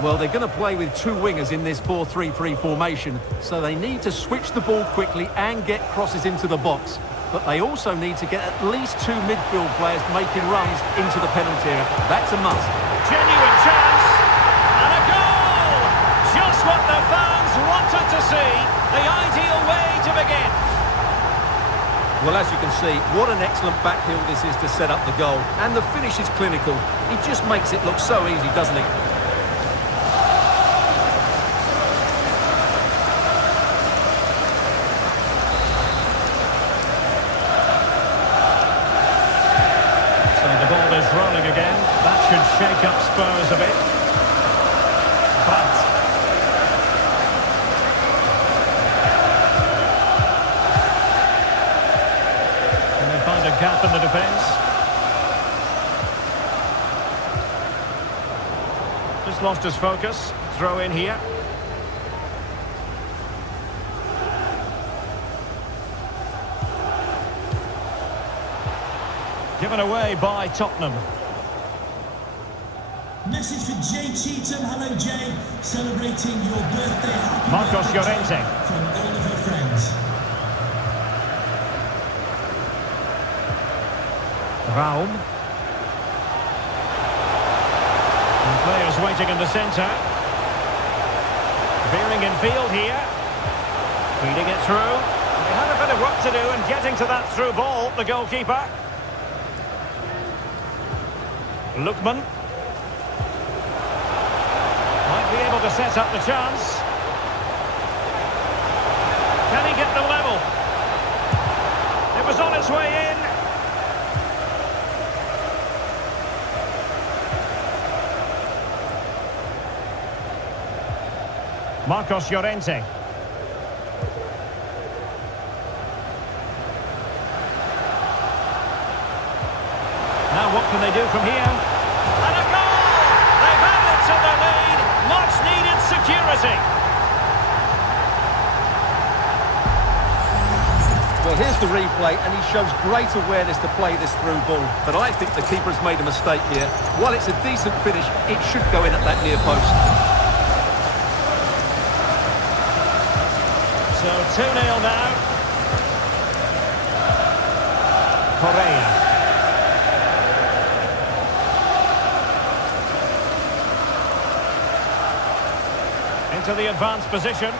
Well, they're going to play with 2 wingers in this 4-3-3 formation, so they need to switch the ball quickly and get crosses into the box. But they also need to get at least 2 midfield players making runs into the penalty area. That's a must. Genuine chance, and a goal! Just what the fans wanted to see. The ideal way to begin. Well, as you can see, what an excellent backheel this is to set up the goal. And the finish is clinical. He just makes it look so easy, doesn't he? Rolling again. That should shake up Spurs a bit. But can they find a gap in the defence? Just lost his focus. Throw in here. Given away by Tottenham. Message for Jay Cheatham. Hello, Jay. Celebrating your birthday. Happy Marcos birthday, Llorente. Jay, from all of her friends. Raum. And players waiting in the centre. Veering in field here. Feeding it through. They had a bit of work to do in getting to that through ball, the goalkeeper. Lookman. Might be able to set up the chance. Can he get the level? It was on its way in. Marcos Llorente. Now what can they do from here? And a goal! They've added to the lead. Much needed security. Well, here's the replay, and he shows great awareness to play this through ball. But I think the keeper has made a mistake here. While it's a decent finish, it should go in at that near post. So 2-0 now. Correa. Into the advanced position.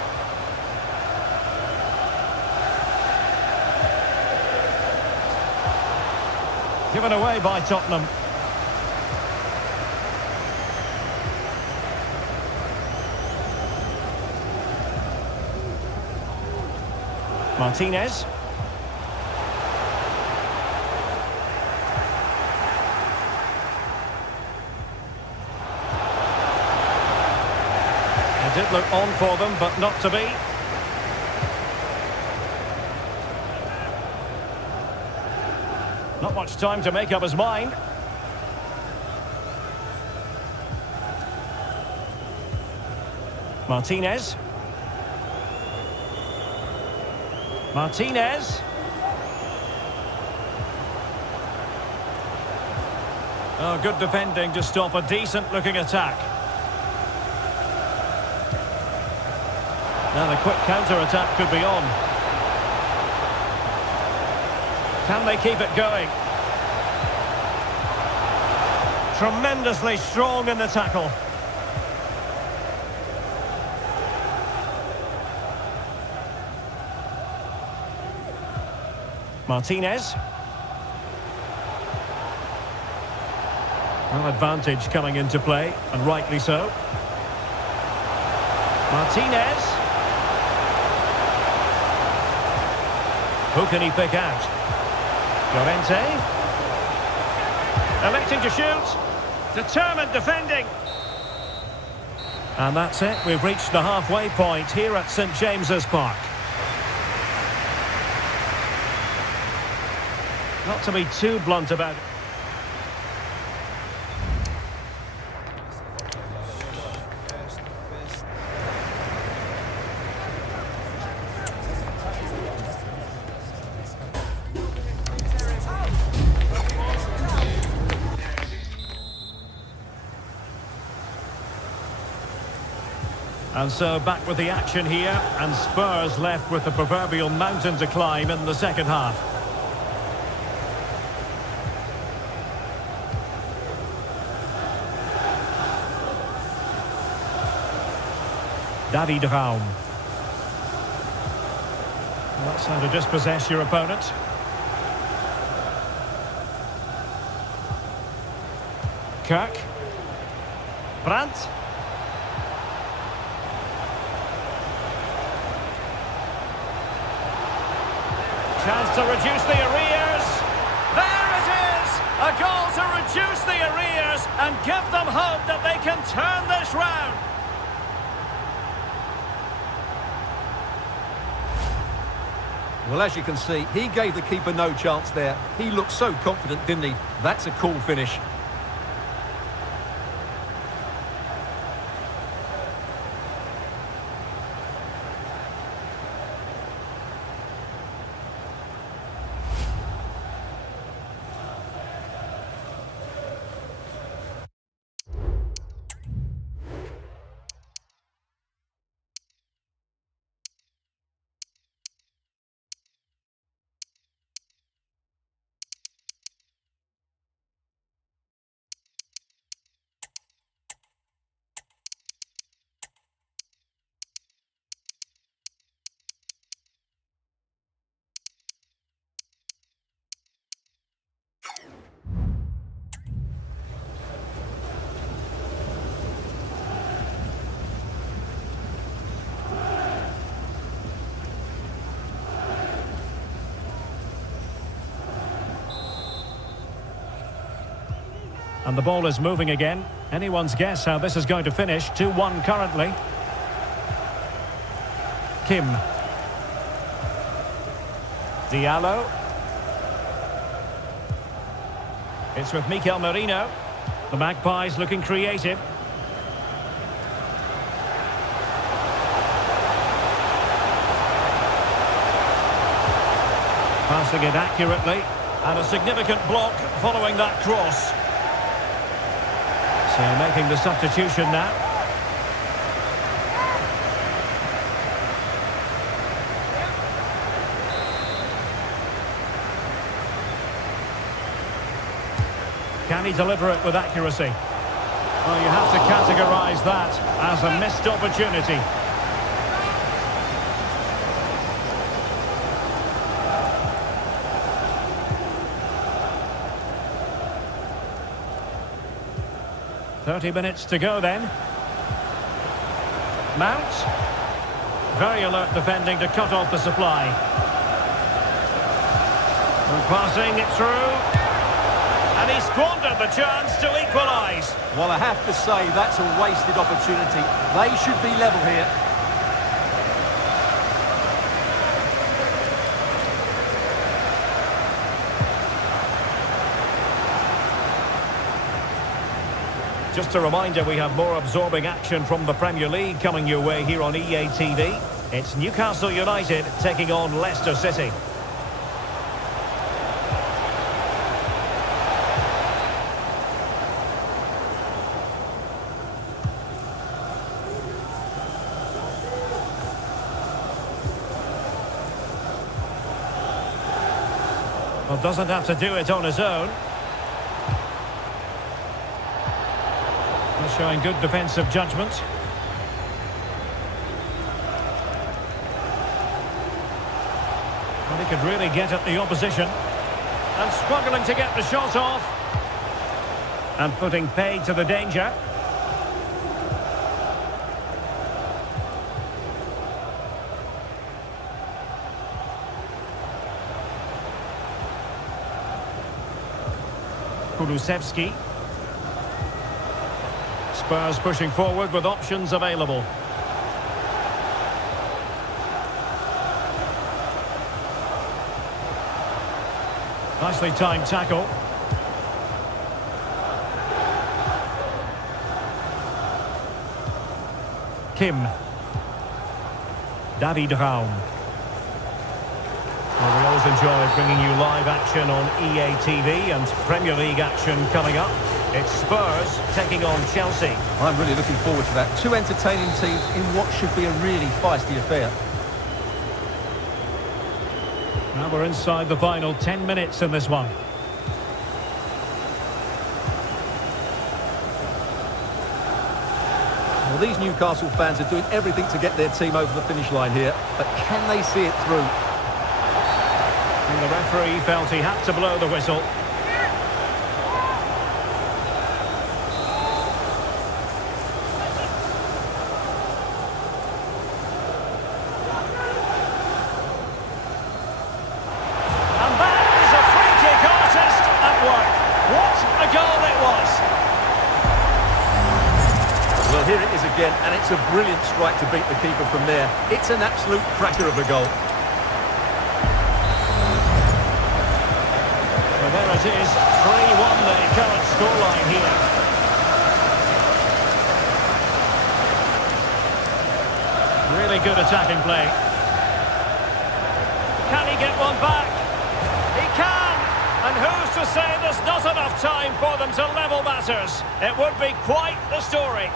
Given away by Tottenham. Martinez. It did look on for them, but not to be. Not much time to make up his mind. Martinez. Martinez. Oh, good defending to stop a decent-looking attack. Now the quick counter-attack could be on. Can they keep it going? Tremendously strong in the tackle. Martinez. Well, advantage coming into play, and rightly so. Martinez. Who can he pick out? Llorente. Electing to shoot. Determined defending. And that's it. We've reached the halfway point here at St James's Park. Not to be too blunt about it. And so back with the action here, and Spurs left with the proverbial mountain to climb in the second half. David Raum. That's how to dispossess your opponent. Kirk. Brandt. Chance to reduce the arrears. There it is! A goal to reduce the arrears and give them hope that they can turn this round. Well, as you can see, he gave the keeper no chance there. He looked so confident, didn't he? That's a cool finish. And the ball is moving again. Anyone's guess how this is going to finish. 2-1 currently. Kim. Diallo. It's with Mikel Merino. The Magpies looking creative. Passing it accurately. And a significant block following that cross. So making the substitution now. Can he deliver it with accuracy? Well, you have to categorise that as a missed opportunity. .30 minutes to go then. Mount. Very alert defending to cut off the supply. And passing it through. And he squandered the chance to equalise. Well, I have to say that's a wasted opportunity. They should be level here. Just a reminder, we have more absorbing action from the Premier League coming your way here on EA TV. It's Newcastle United taking on Leicester City. Well, doesn't have to do it on his own. Showing good defensive judgment. And he could really get at the opposition. And struggling to get the shot off. And putting paid to the danger. Kulusevski. Spurs pushing forward with options available. Nicely timed tackle. Kim. David Raum. Well, we always enjoy bringing you live action on EA TV and Premier League action coming up. It's Spurs taking on Chelsea. I'm really looking forward to that. Two entertaining teams in what should be a really feisty affair. Now we're inside the final 10 minutes in this one. Well, these Newcastle fans are doing everything to get their team over the finish line here, but can they see it through? And the referee felt he had to blow the whistle. Well, here it is again, and it's a brilliant strike to beat the keeper from there. It's an absolute cracker of a goal. Well, there it is, 3-1 the current scoreline here. Really good attacking play. Can he get one back? He can! And who's to say there's not enough time for them to level matters? It would be quite the story.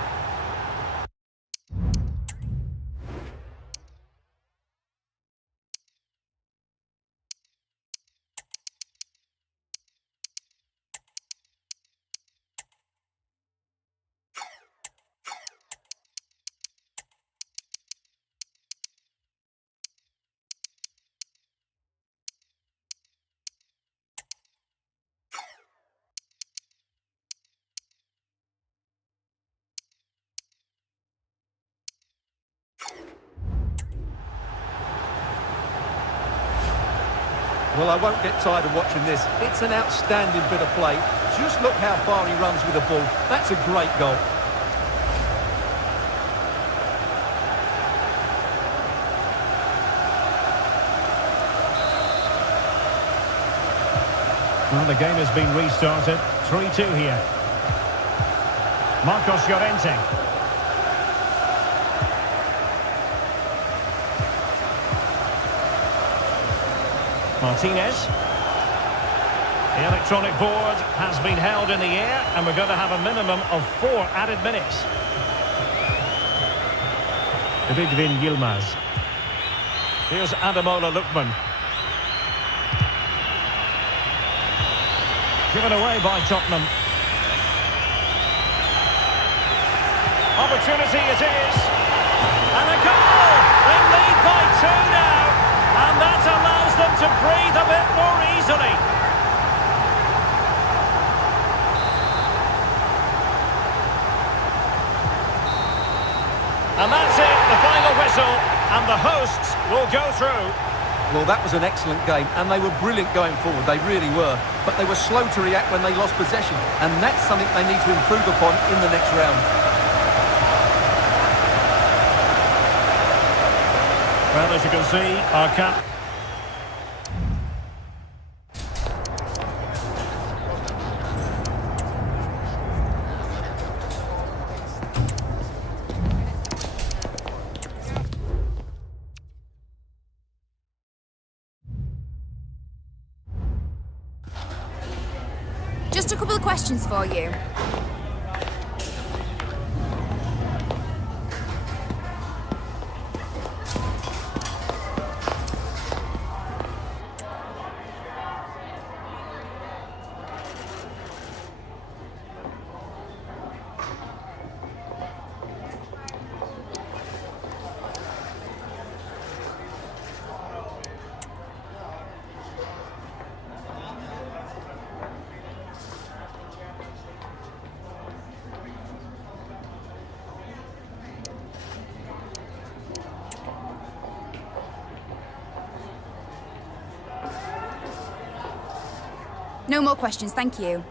Well, I won't get tired of watching this. It's an outstanding bit of play. Just look how far he runs with the ball. That's a great goal. Well, the game has been restarted. 3-2 here. Marcos Llorente. Martinez. The electronic board has been held in the air, and we're going to have a minimum of 4 added minutes. Ridvin Yilmaz. Here's Ademola Lookman. Given away by Tottenham. Opportunity it is. And a goal! They lead by 2 now. And that allows them to breathe a bit more easily. And that's it, the final whistle. And the hosts will go through. Well, that was an excellent game, and they were brilliant going forward. They really were. But they were slow to react when they lost possession. And that's something they need to improve upon in the next round. Well, as you can see, our cap... Just a couple of questions for you. No more questions, thank you.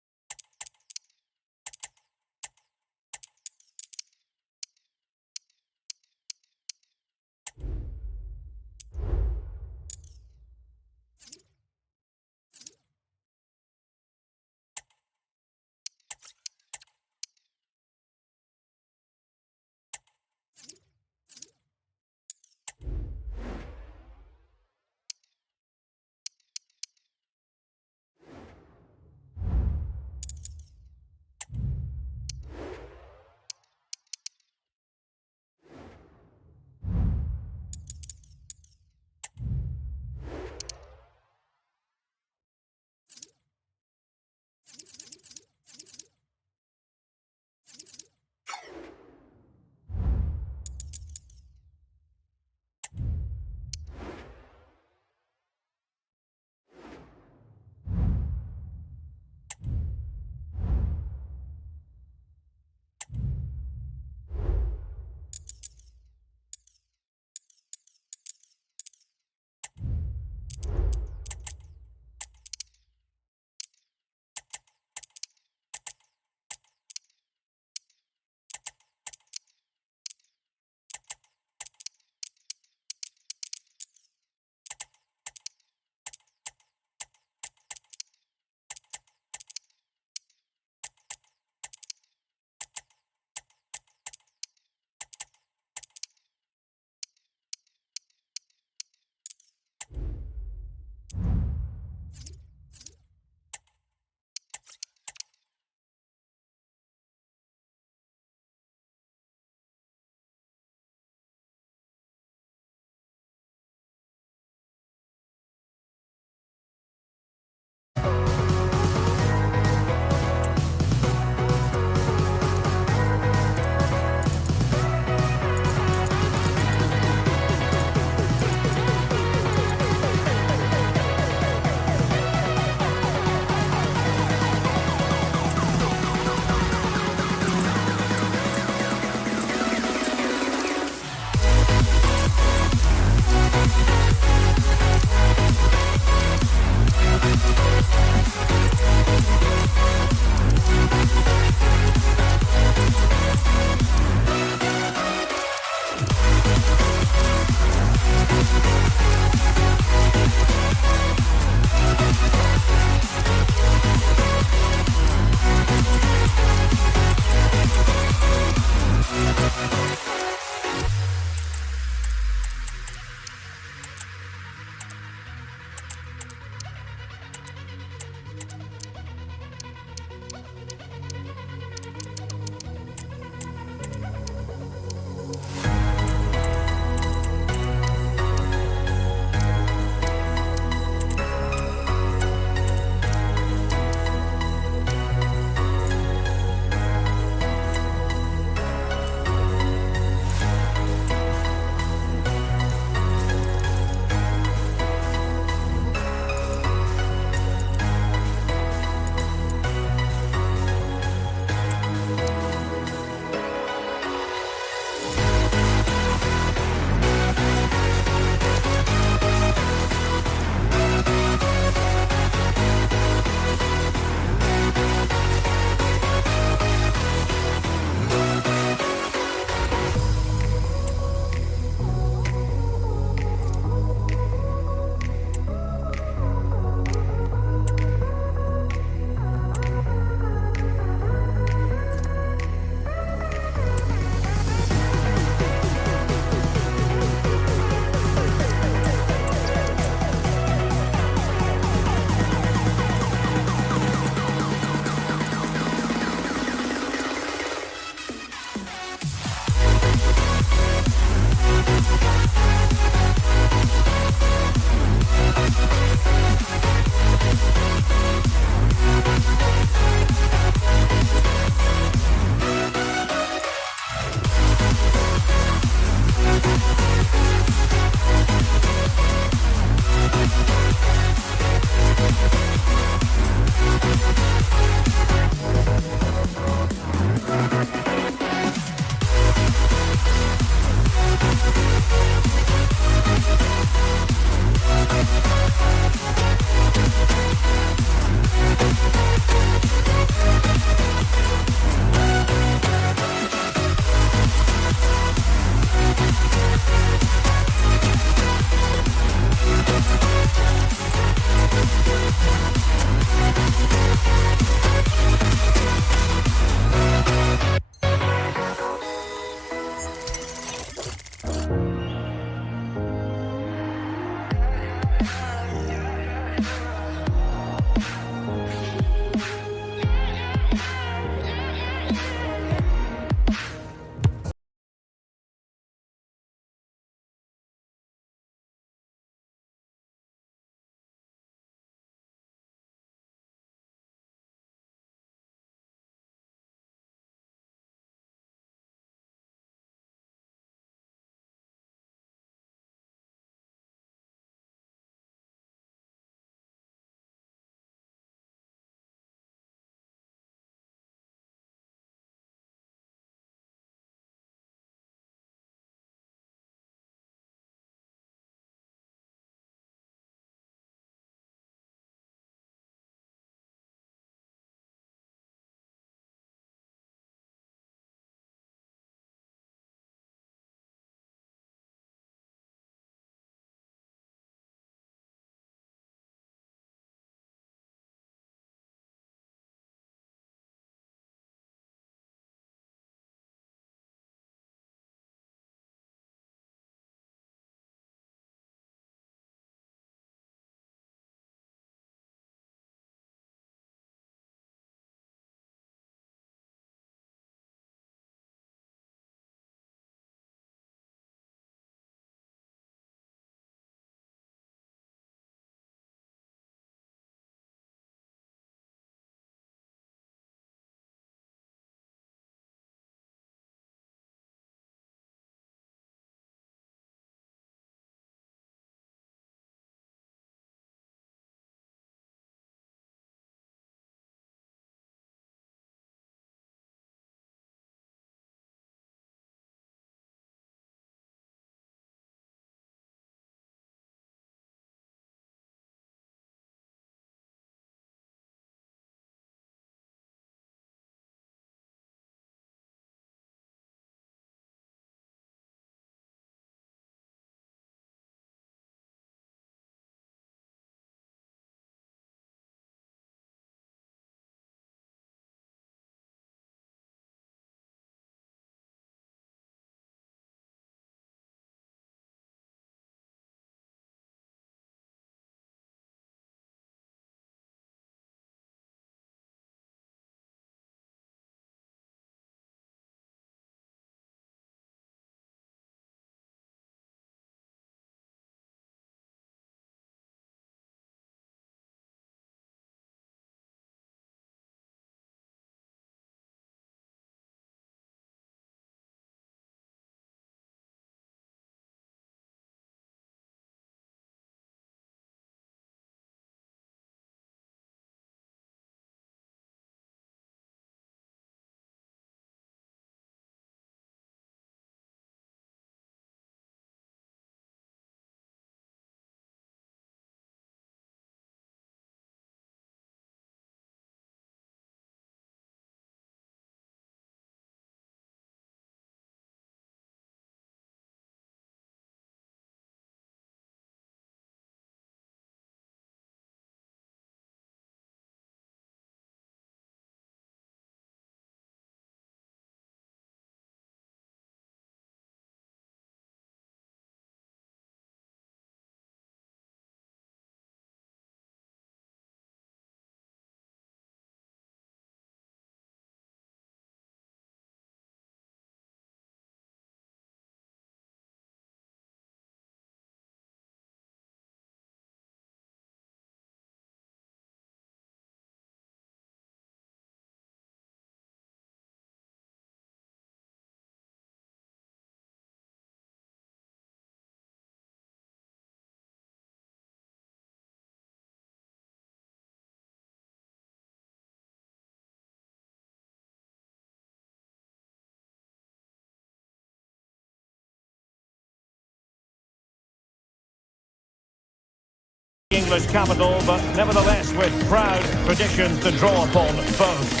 English capital, but nevertheless with proud traditions to draw upon both.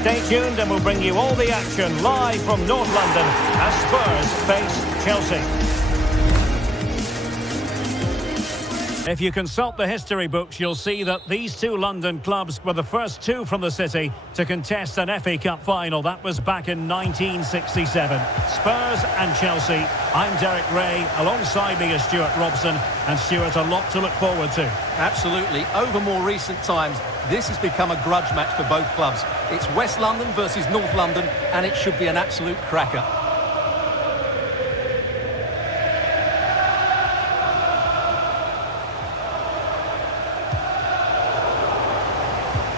Stay tuned and we'll bring you all the action live from North London as Spurs face Chelsea. If you consult the history books, you'll see that these two London clubs were the first two from the city to contest an FA Cup final. That was back in 1967. Spurs and Chelsea. I'm Derek Ray. Alongside me is Stuart Robson. And Stuart, a lot to look forward to. Absolutely. Over more recent times, this has become a grudge match for both clubs. It's West London versus North London, and it should be an absolute cracker.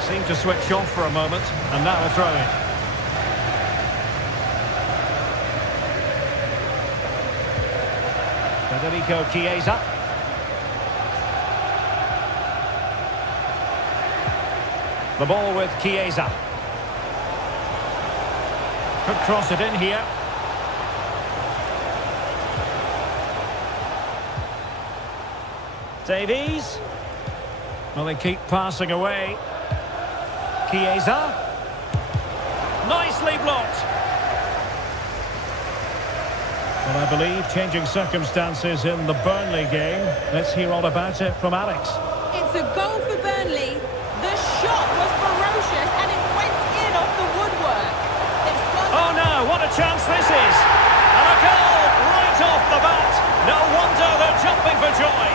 Seemed to switch off for a moment, and now a throw-in. Federico Chiesa. The ball with Chiesa. Could cross it in here. Davies. Well, they keep passing away. Chiesa. Nicely blocked. Well, I believe changing circumstances in the Burnley game. Let's hear all about it from Alex. It's a goal for Burnley. The shot was ferocious and it went in off the woodwork. Oh no, what a chance this is! And a goal right off the bat. No wonder they're jumping for joy.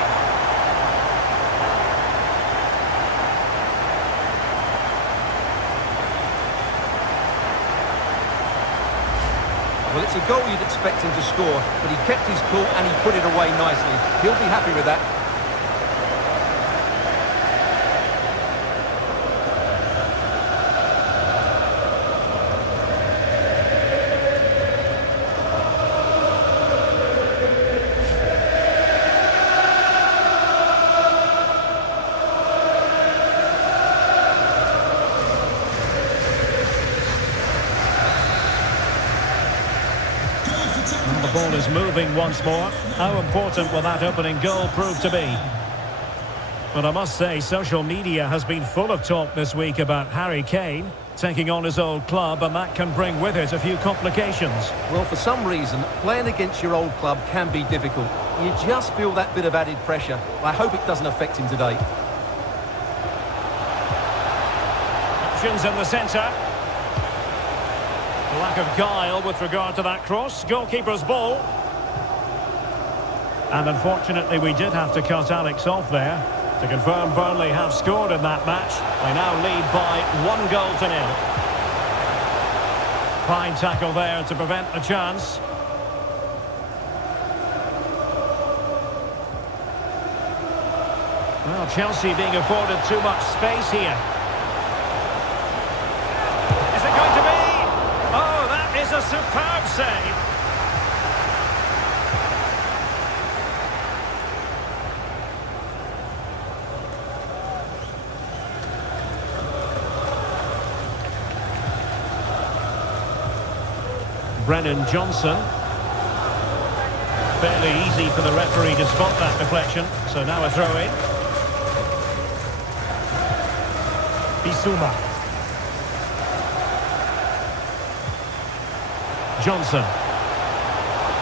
Well, it's a goal you'd expect him to score, but he kept his cool and he put it away nicely. He'll be happy with that. The ball is moving once more. How important will that opening goal prove to be? But I must say, social media has been full of talk this week about Harry Kane taking on his old club, and that can bring with it a few complications. Well, for some reason, playing against your old club can be difficult. You just feel that bit of added pressure. I hope it doesn't affect him today. Options in the centre. Lack of guile with regard to that cross. Goalkeeper's ball. And unfortunately we did have to cut Alex off there to confirm Burnley have scored in that match. They now lead by 1-0. Fine tackle there to prevent the chance. Well, Chelsea being afforded too much space here. Is it going to be? Oh, that is a superb save. Brennan Johnson. Fairly easy for the referee to spot that deflection. So now a throw-in. Bissouma. Johnson.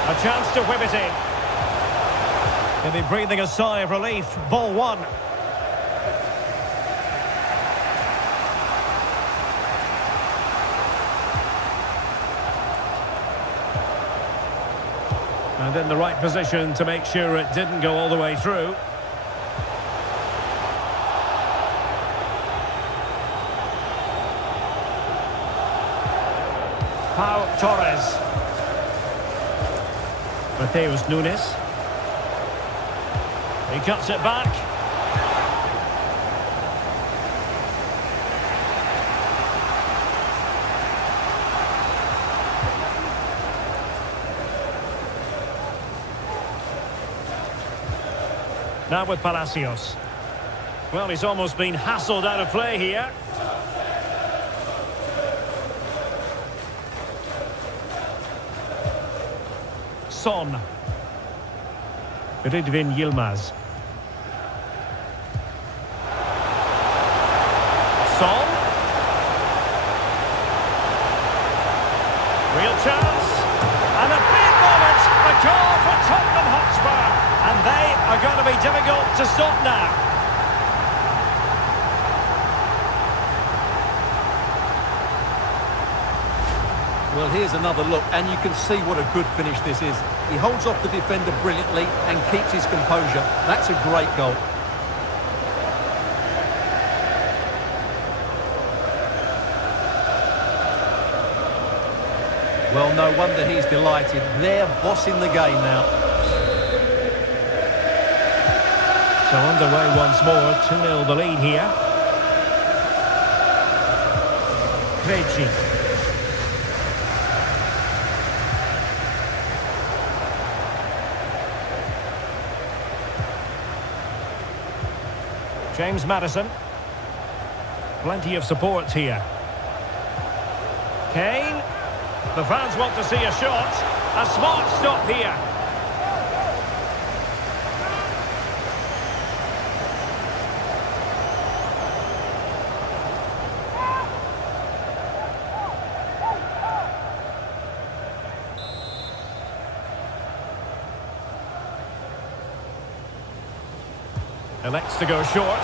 A chance to whip it in. They'll be breathing a sigh of relief. Ball one. And in the right position to make sure it didn't go all the way through. Pau Torres. Mateus Nunes. He cuts it back. Now with Palacios. Well, he's almost been hassled out of play here. Son. Rydvin Yilmaz. Son. Real chance. And a big moment. The goal for Tottenham Hotspur. And they are going to be difficult to stop now. Well, here's another look, and you can see what a good finish this is. He holds off the defender brilliantly and keeps his composure. That's a great goal. Well, no wonder he's delighted. They're bossing the game now. So underway once more, 2-0 the lead here. Krejci. James Maddison. Plenty of support here. Kane. The fans want to see a shot. A smart stop here. Elects to go short.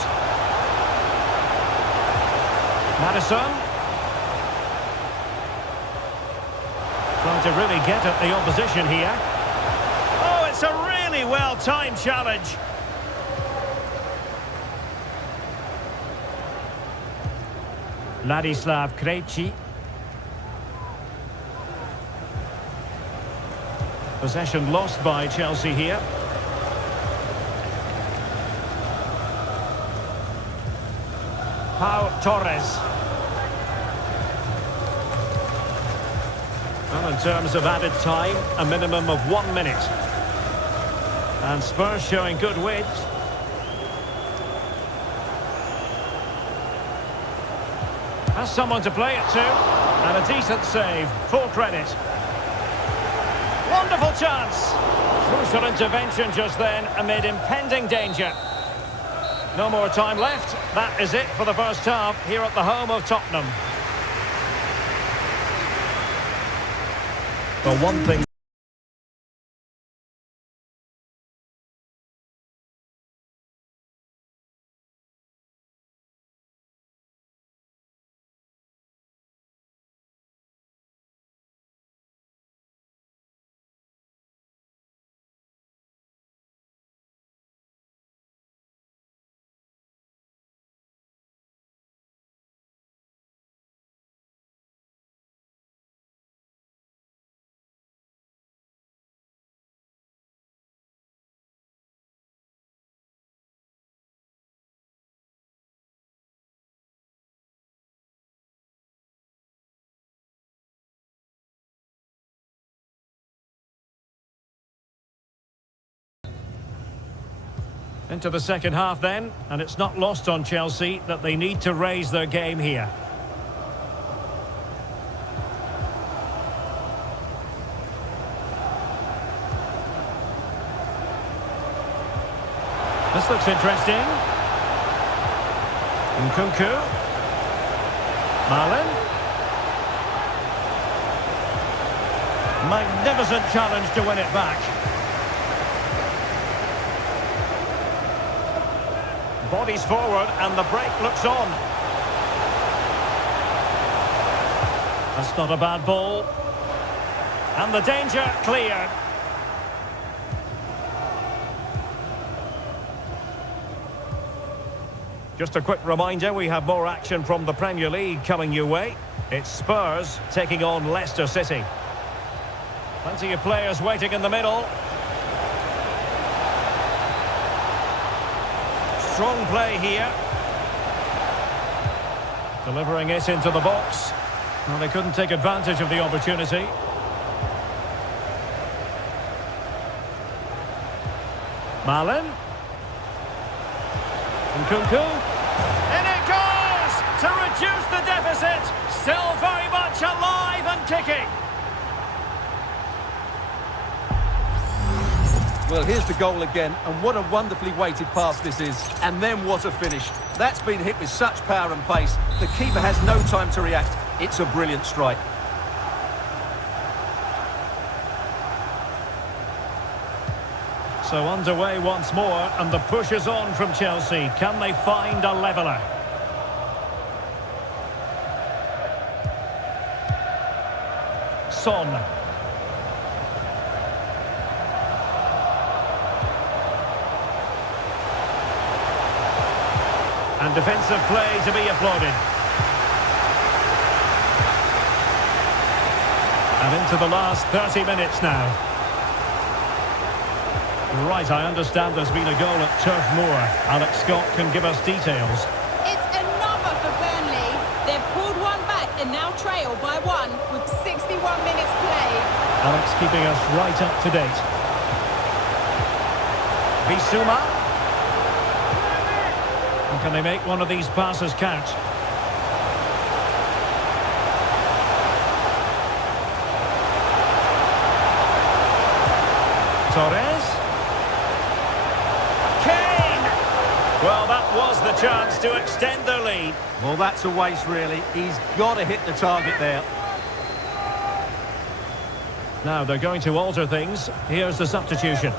Maddison. Trying to really get at the opposition here. Oh, it's a really well-timed challenge. Ladislav Krejci. Possession lost by Chelsea here. Pau Torres. Well, in terms of added time, a minimum of 1 minute. And Spurs showing good width. Has someone to play it to. And a decent save. Full credit. Wonderful chance. Crucial intervention just then amid impending danger. No more time left. That is it for the first half here at the home of Tottenham. Well, one thing... Into the second half then, and it's not lost on Chelsea that they need to raise their game here. This looks interesting. Nkunku. Malen. Magnificent challenge to win it back. Bodies forward and the break looks on. That's not a bad ball. And the danger cleared. Just a quick reminder, we have more action from the Premier League coming your way. It's Spurs taking on Leicester City. Plenty of players waiting in the middle. Strong play here. Delivering it into the box. Well, they couldn't take advantage of the opportunity. Malen. Nkunku. In it goes to reduce the deficit. Still very much alive and kicking. Well, here's the goal again, and what a wonderfully weighted pass this is. And then what a finish. That's been hit with such power and pace. The keeper has no time to react. It's a brilliant strike. So underway once more, and the push is on from Chelsea. Can they find a leveller? Son. And defensive play to be applauded. And into the last 30 minutes now. Right, I understand there's been a goal at Turf Moor. Alex Scott can give us details. It's another for Burnley. They've pulled one back and now trail by 1 with 61 minutes played. Alex keeping us right up to date. Bissouma. And can they make one of these passes count? Torres. Kane! Well, that was the chance to extend their lead. Well, that's a waste, really. He's got to hit the target there. Now, they're going to alter things. Here's the substitution.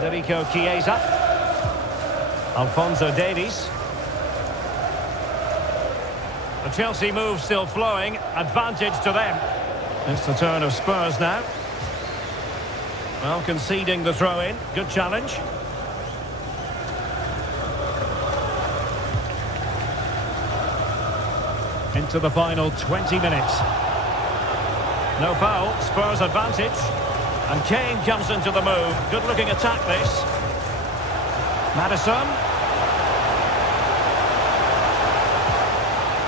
Federico Chiesa. Alphonso Davies. The Chelsea move still flowing. Advantage to them. It's the turn of Spurs now. Well, conceding the throw-in. Good challenge. Into the final 20 minutes. No foul. Spurs advantage. And Kane comes into the move. Good-looking attack, this. Maddison.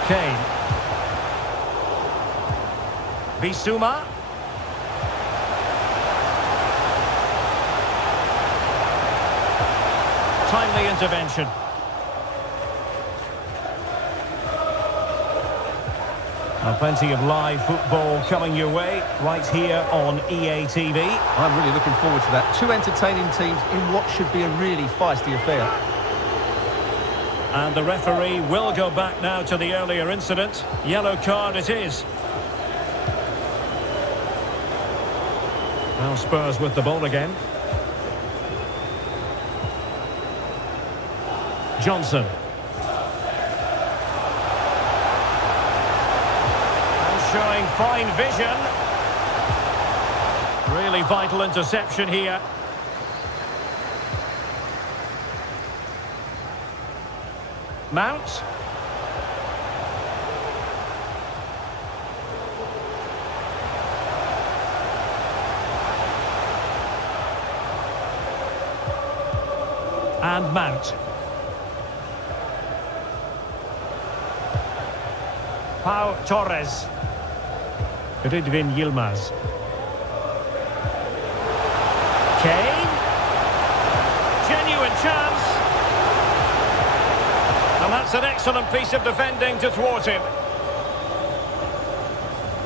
Kane. Bissouma. Timely intervention. Now, plenty of live football coming your way right here on EA TV. I'm really looking forward to that. Two entertaining teams in what should be a really feisty affair. And the referee will go back now to the earlier incident. Yellow card it is. Now Spurs with the ball again. Johnson. Showing fine vision. Really vital interception here. Mount. And Mount. Pau Torres. Ridvin Yilmaz. Kane. Genuine chance. And that's an excellent piece of defending to thwart him.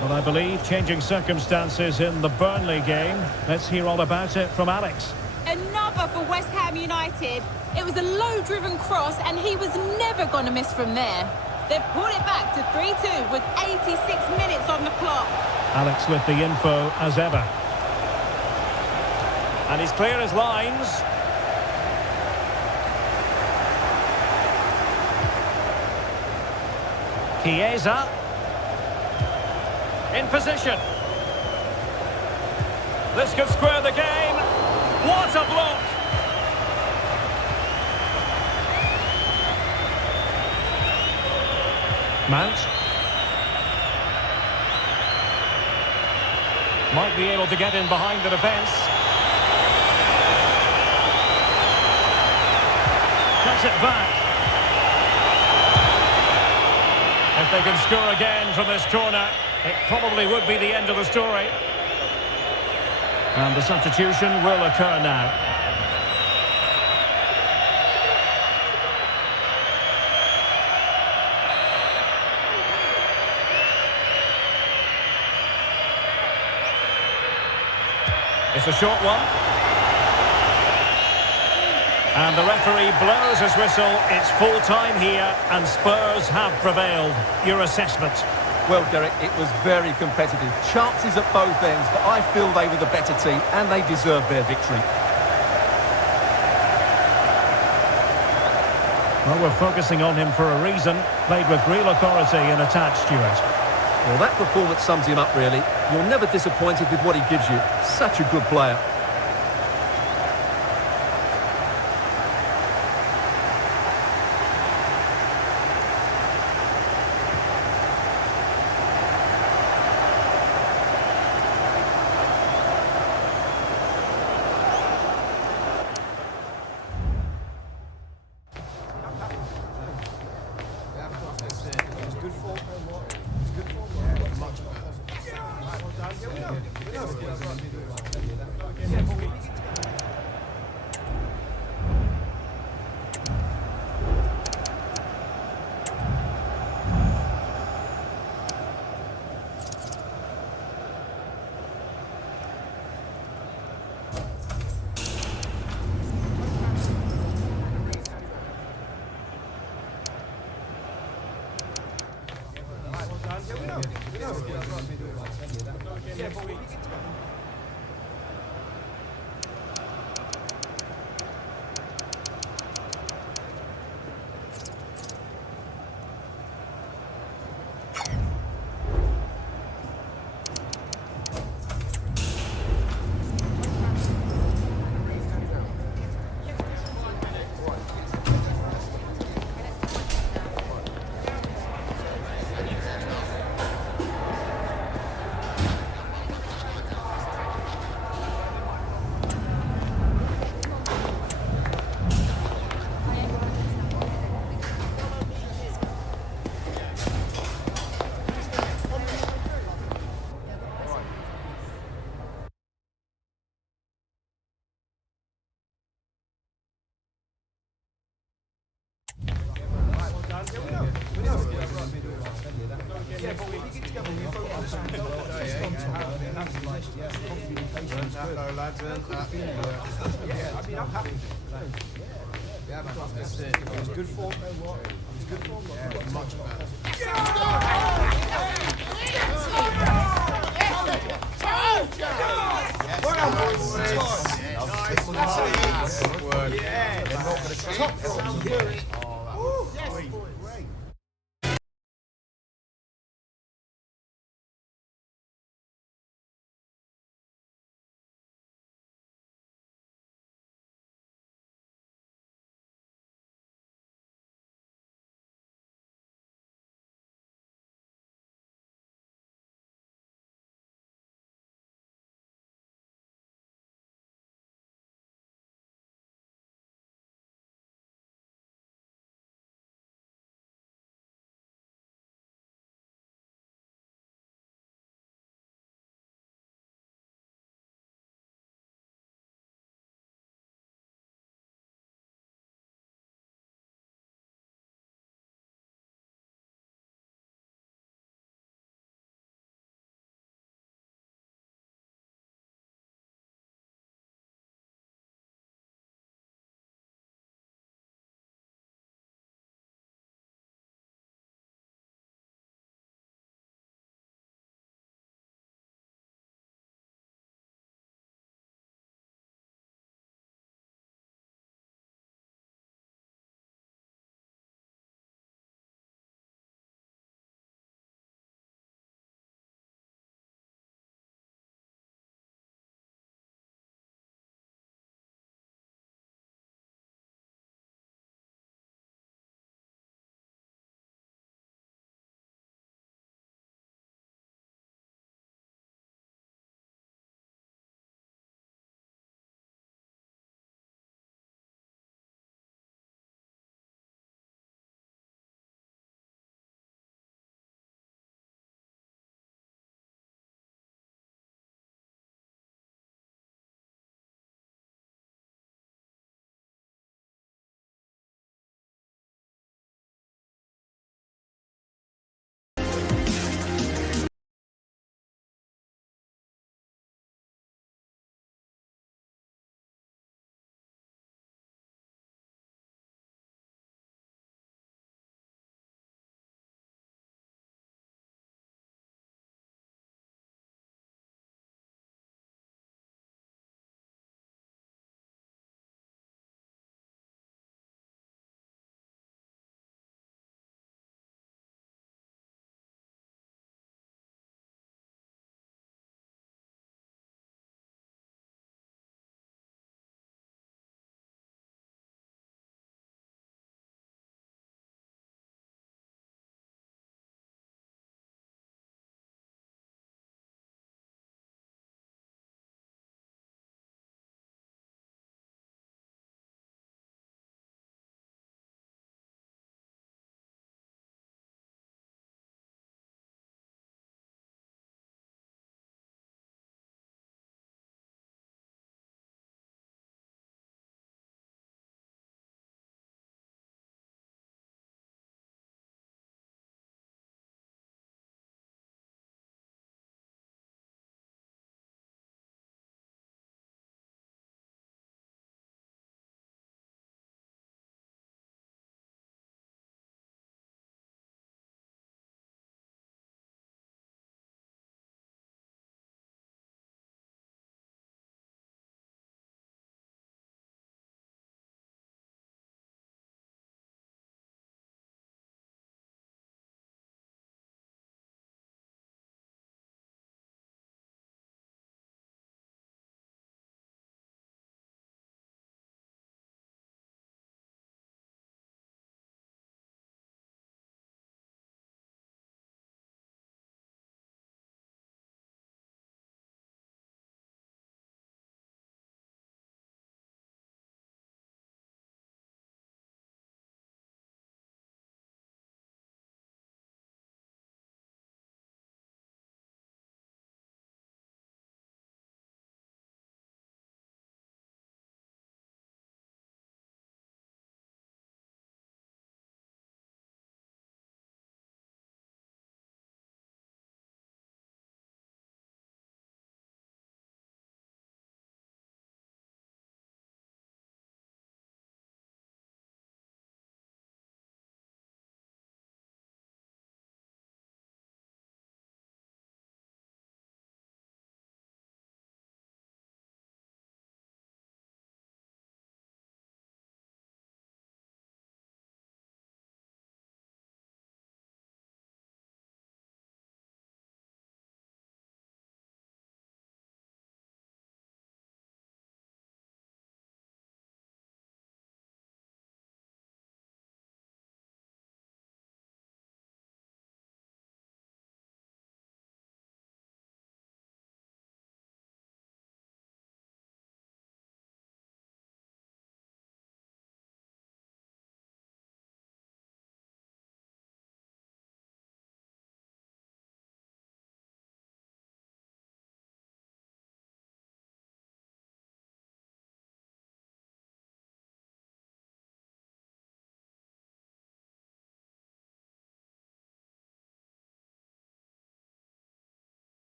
Well, I believe changing circumstances in the Burnley game. Let's hear all about it from Alex. Another for West Ham United. It was a low-driven cross and he was never going to miss from there. They've pulled it back to 3-2 with 86 minutes on the clock. Alex with the info as ever. And he's clear as lines. Chiesa. In position. This could square the game. What a block! Mount. Might be able to get in behind the defence. Cuts it back. If they can score again from this corner, it probably would be the end of the story. And the substitution will occur now. It's a short one. And the referee blows his whistle. It's full time here and Spurs have prevailed. Your assessment? Well, Derek, it was very competitive. Chances at both ends, but I feel they were the better team and they deserved their victory. Well, we're focusing on him for a reason. Played with real authority and attack, Stuart. Well, that performance sums him up, really. You're never disappointed with what he gives you. Such a good player. Hello, lads. It was good form. It was good form. Yeah, much better.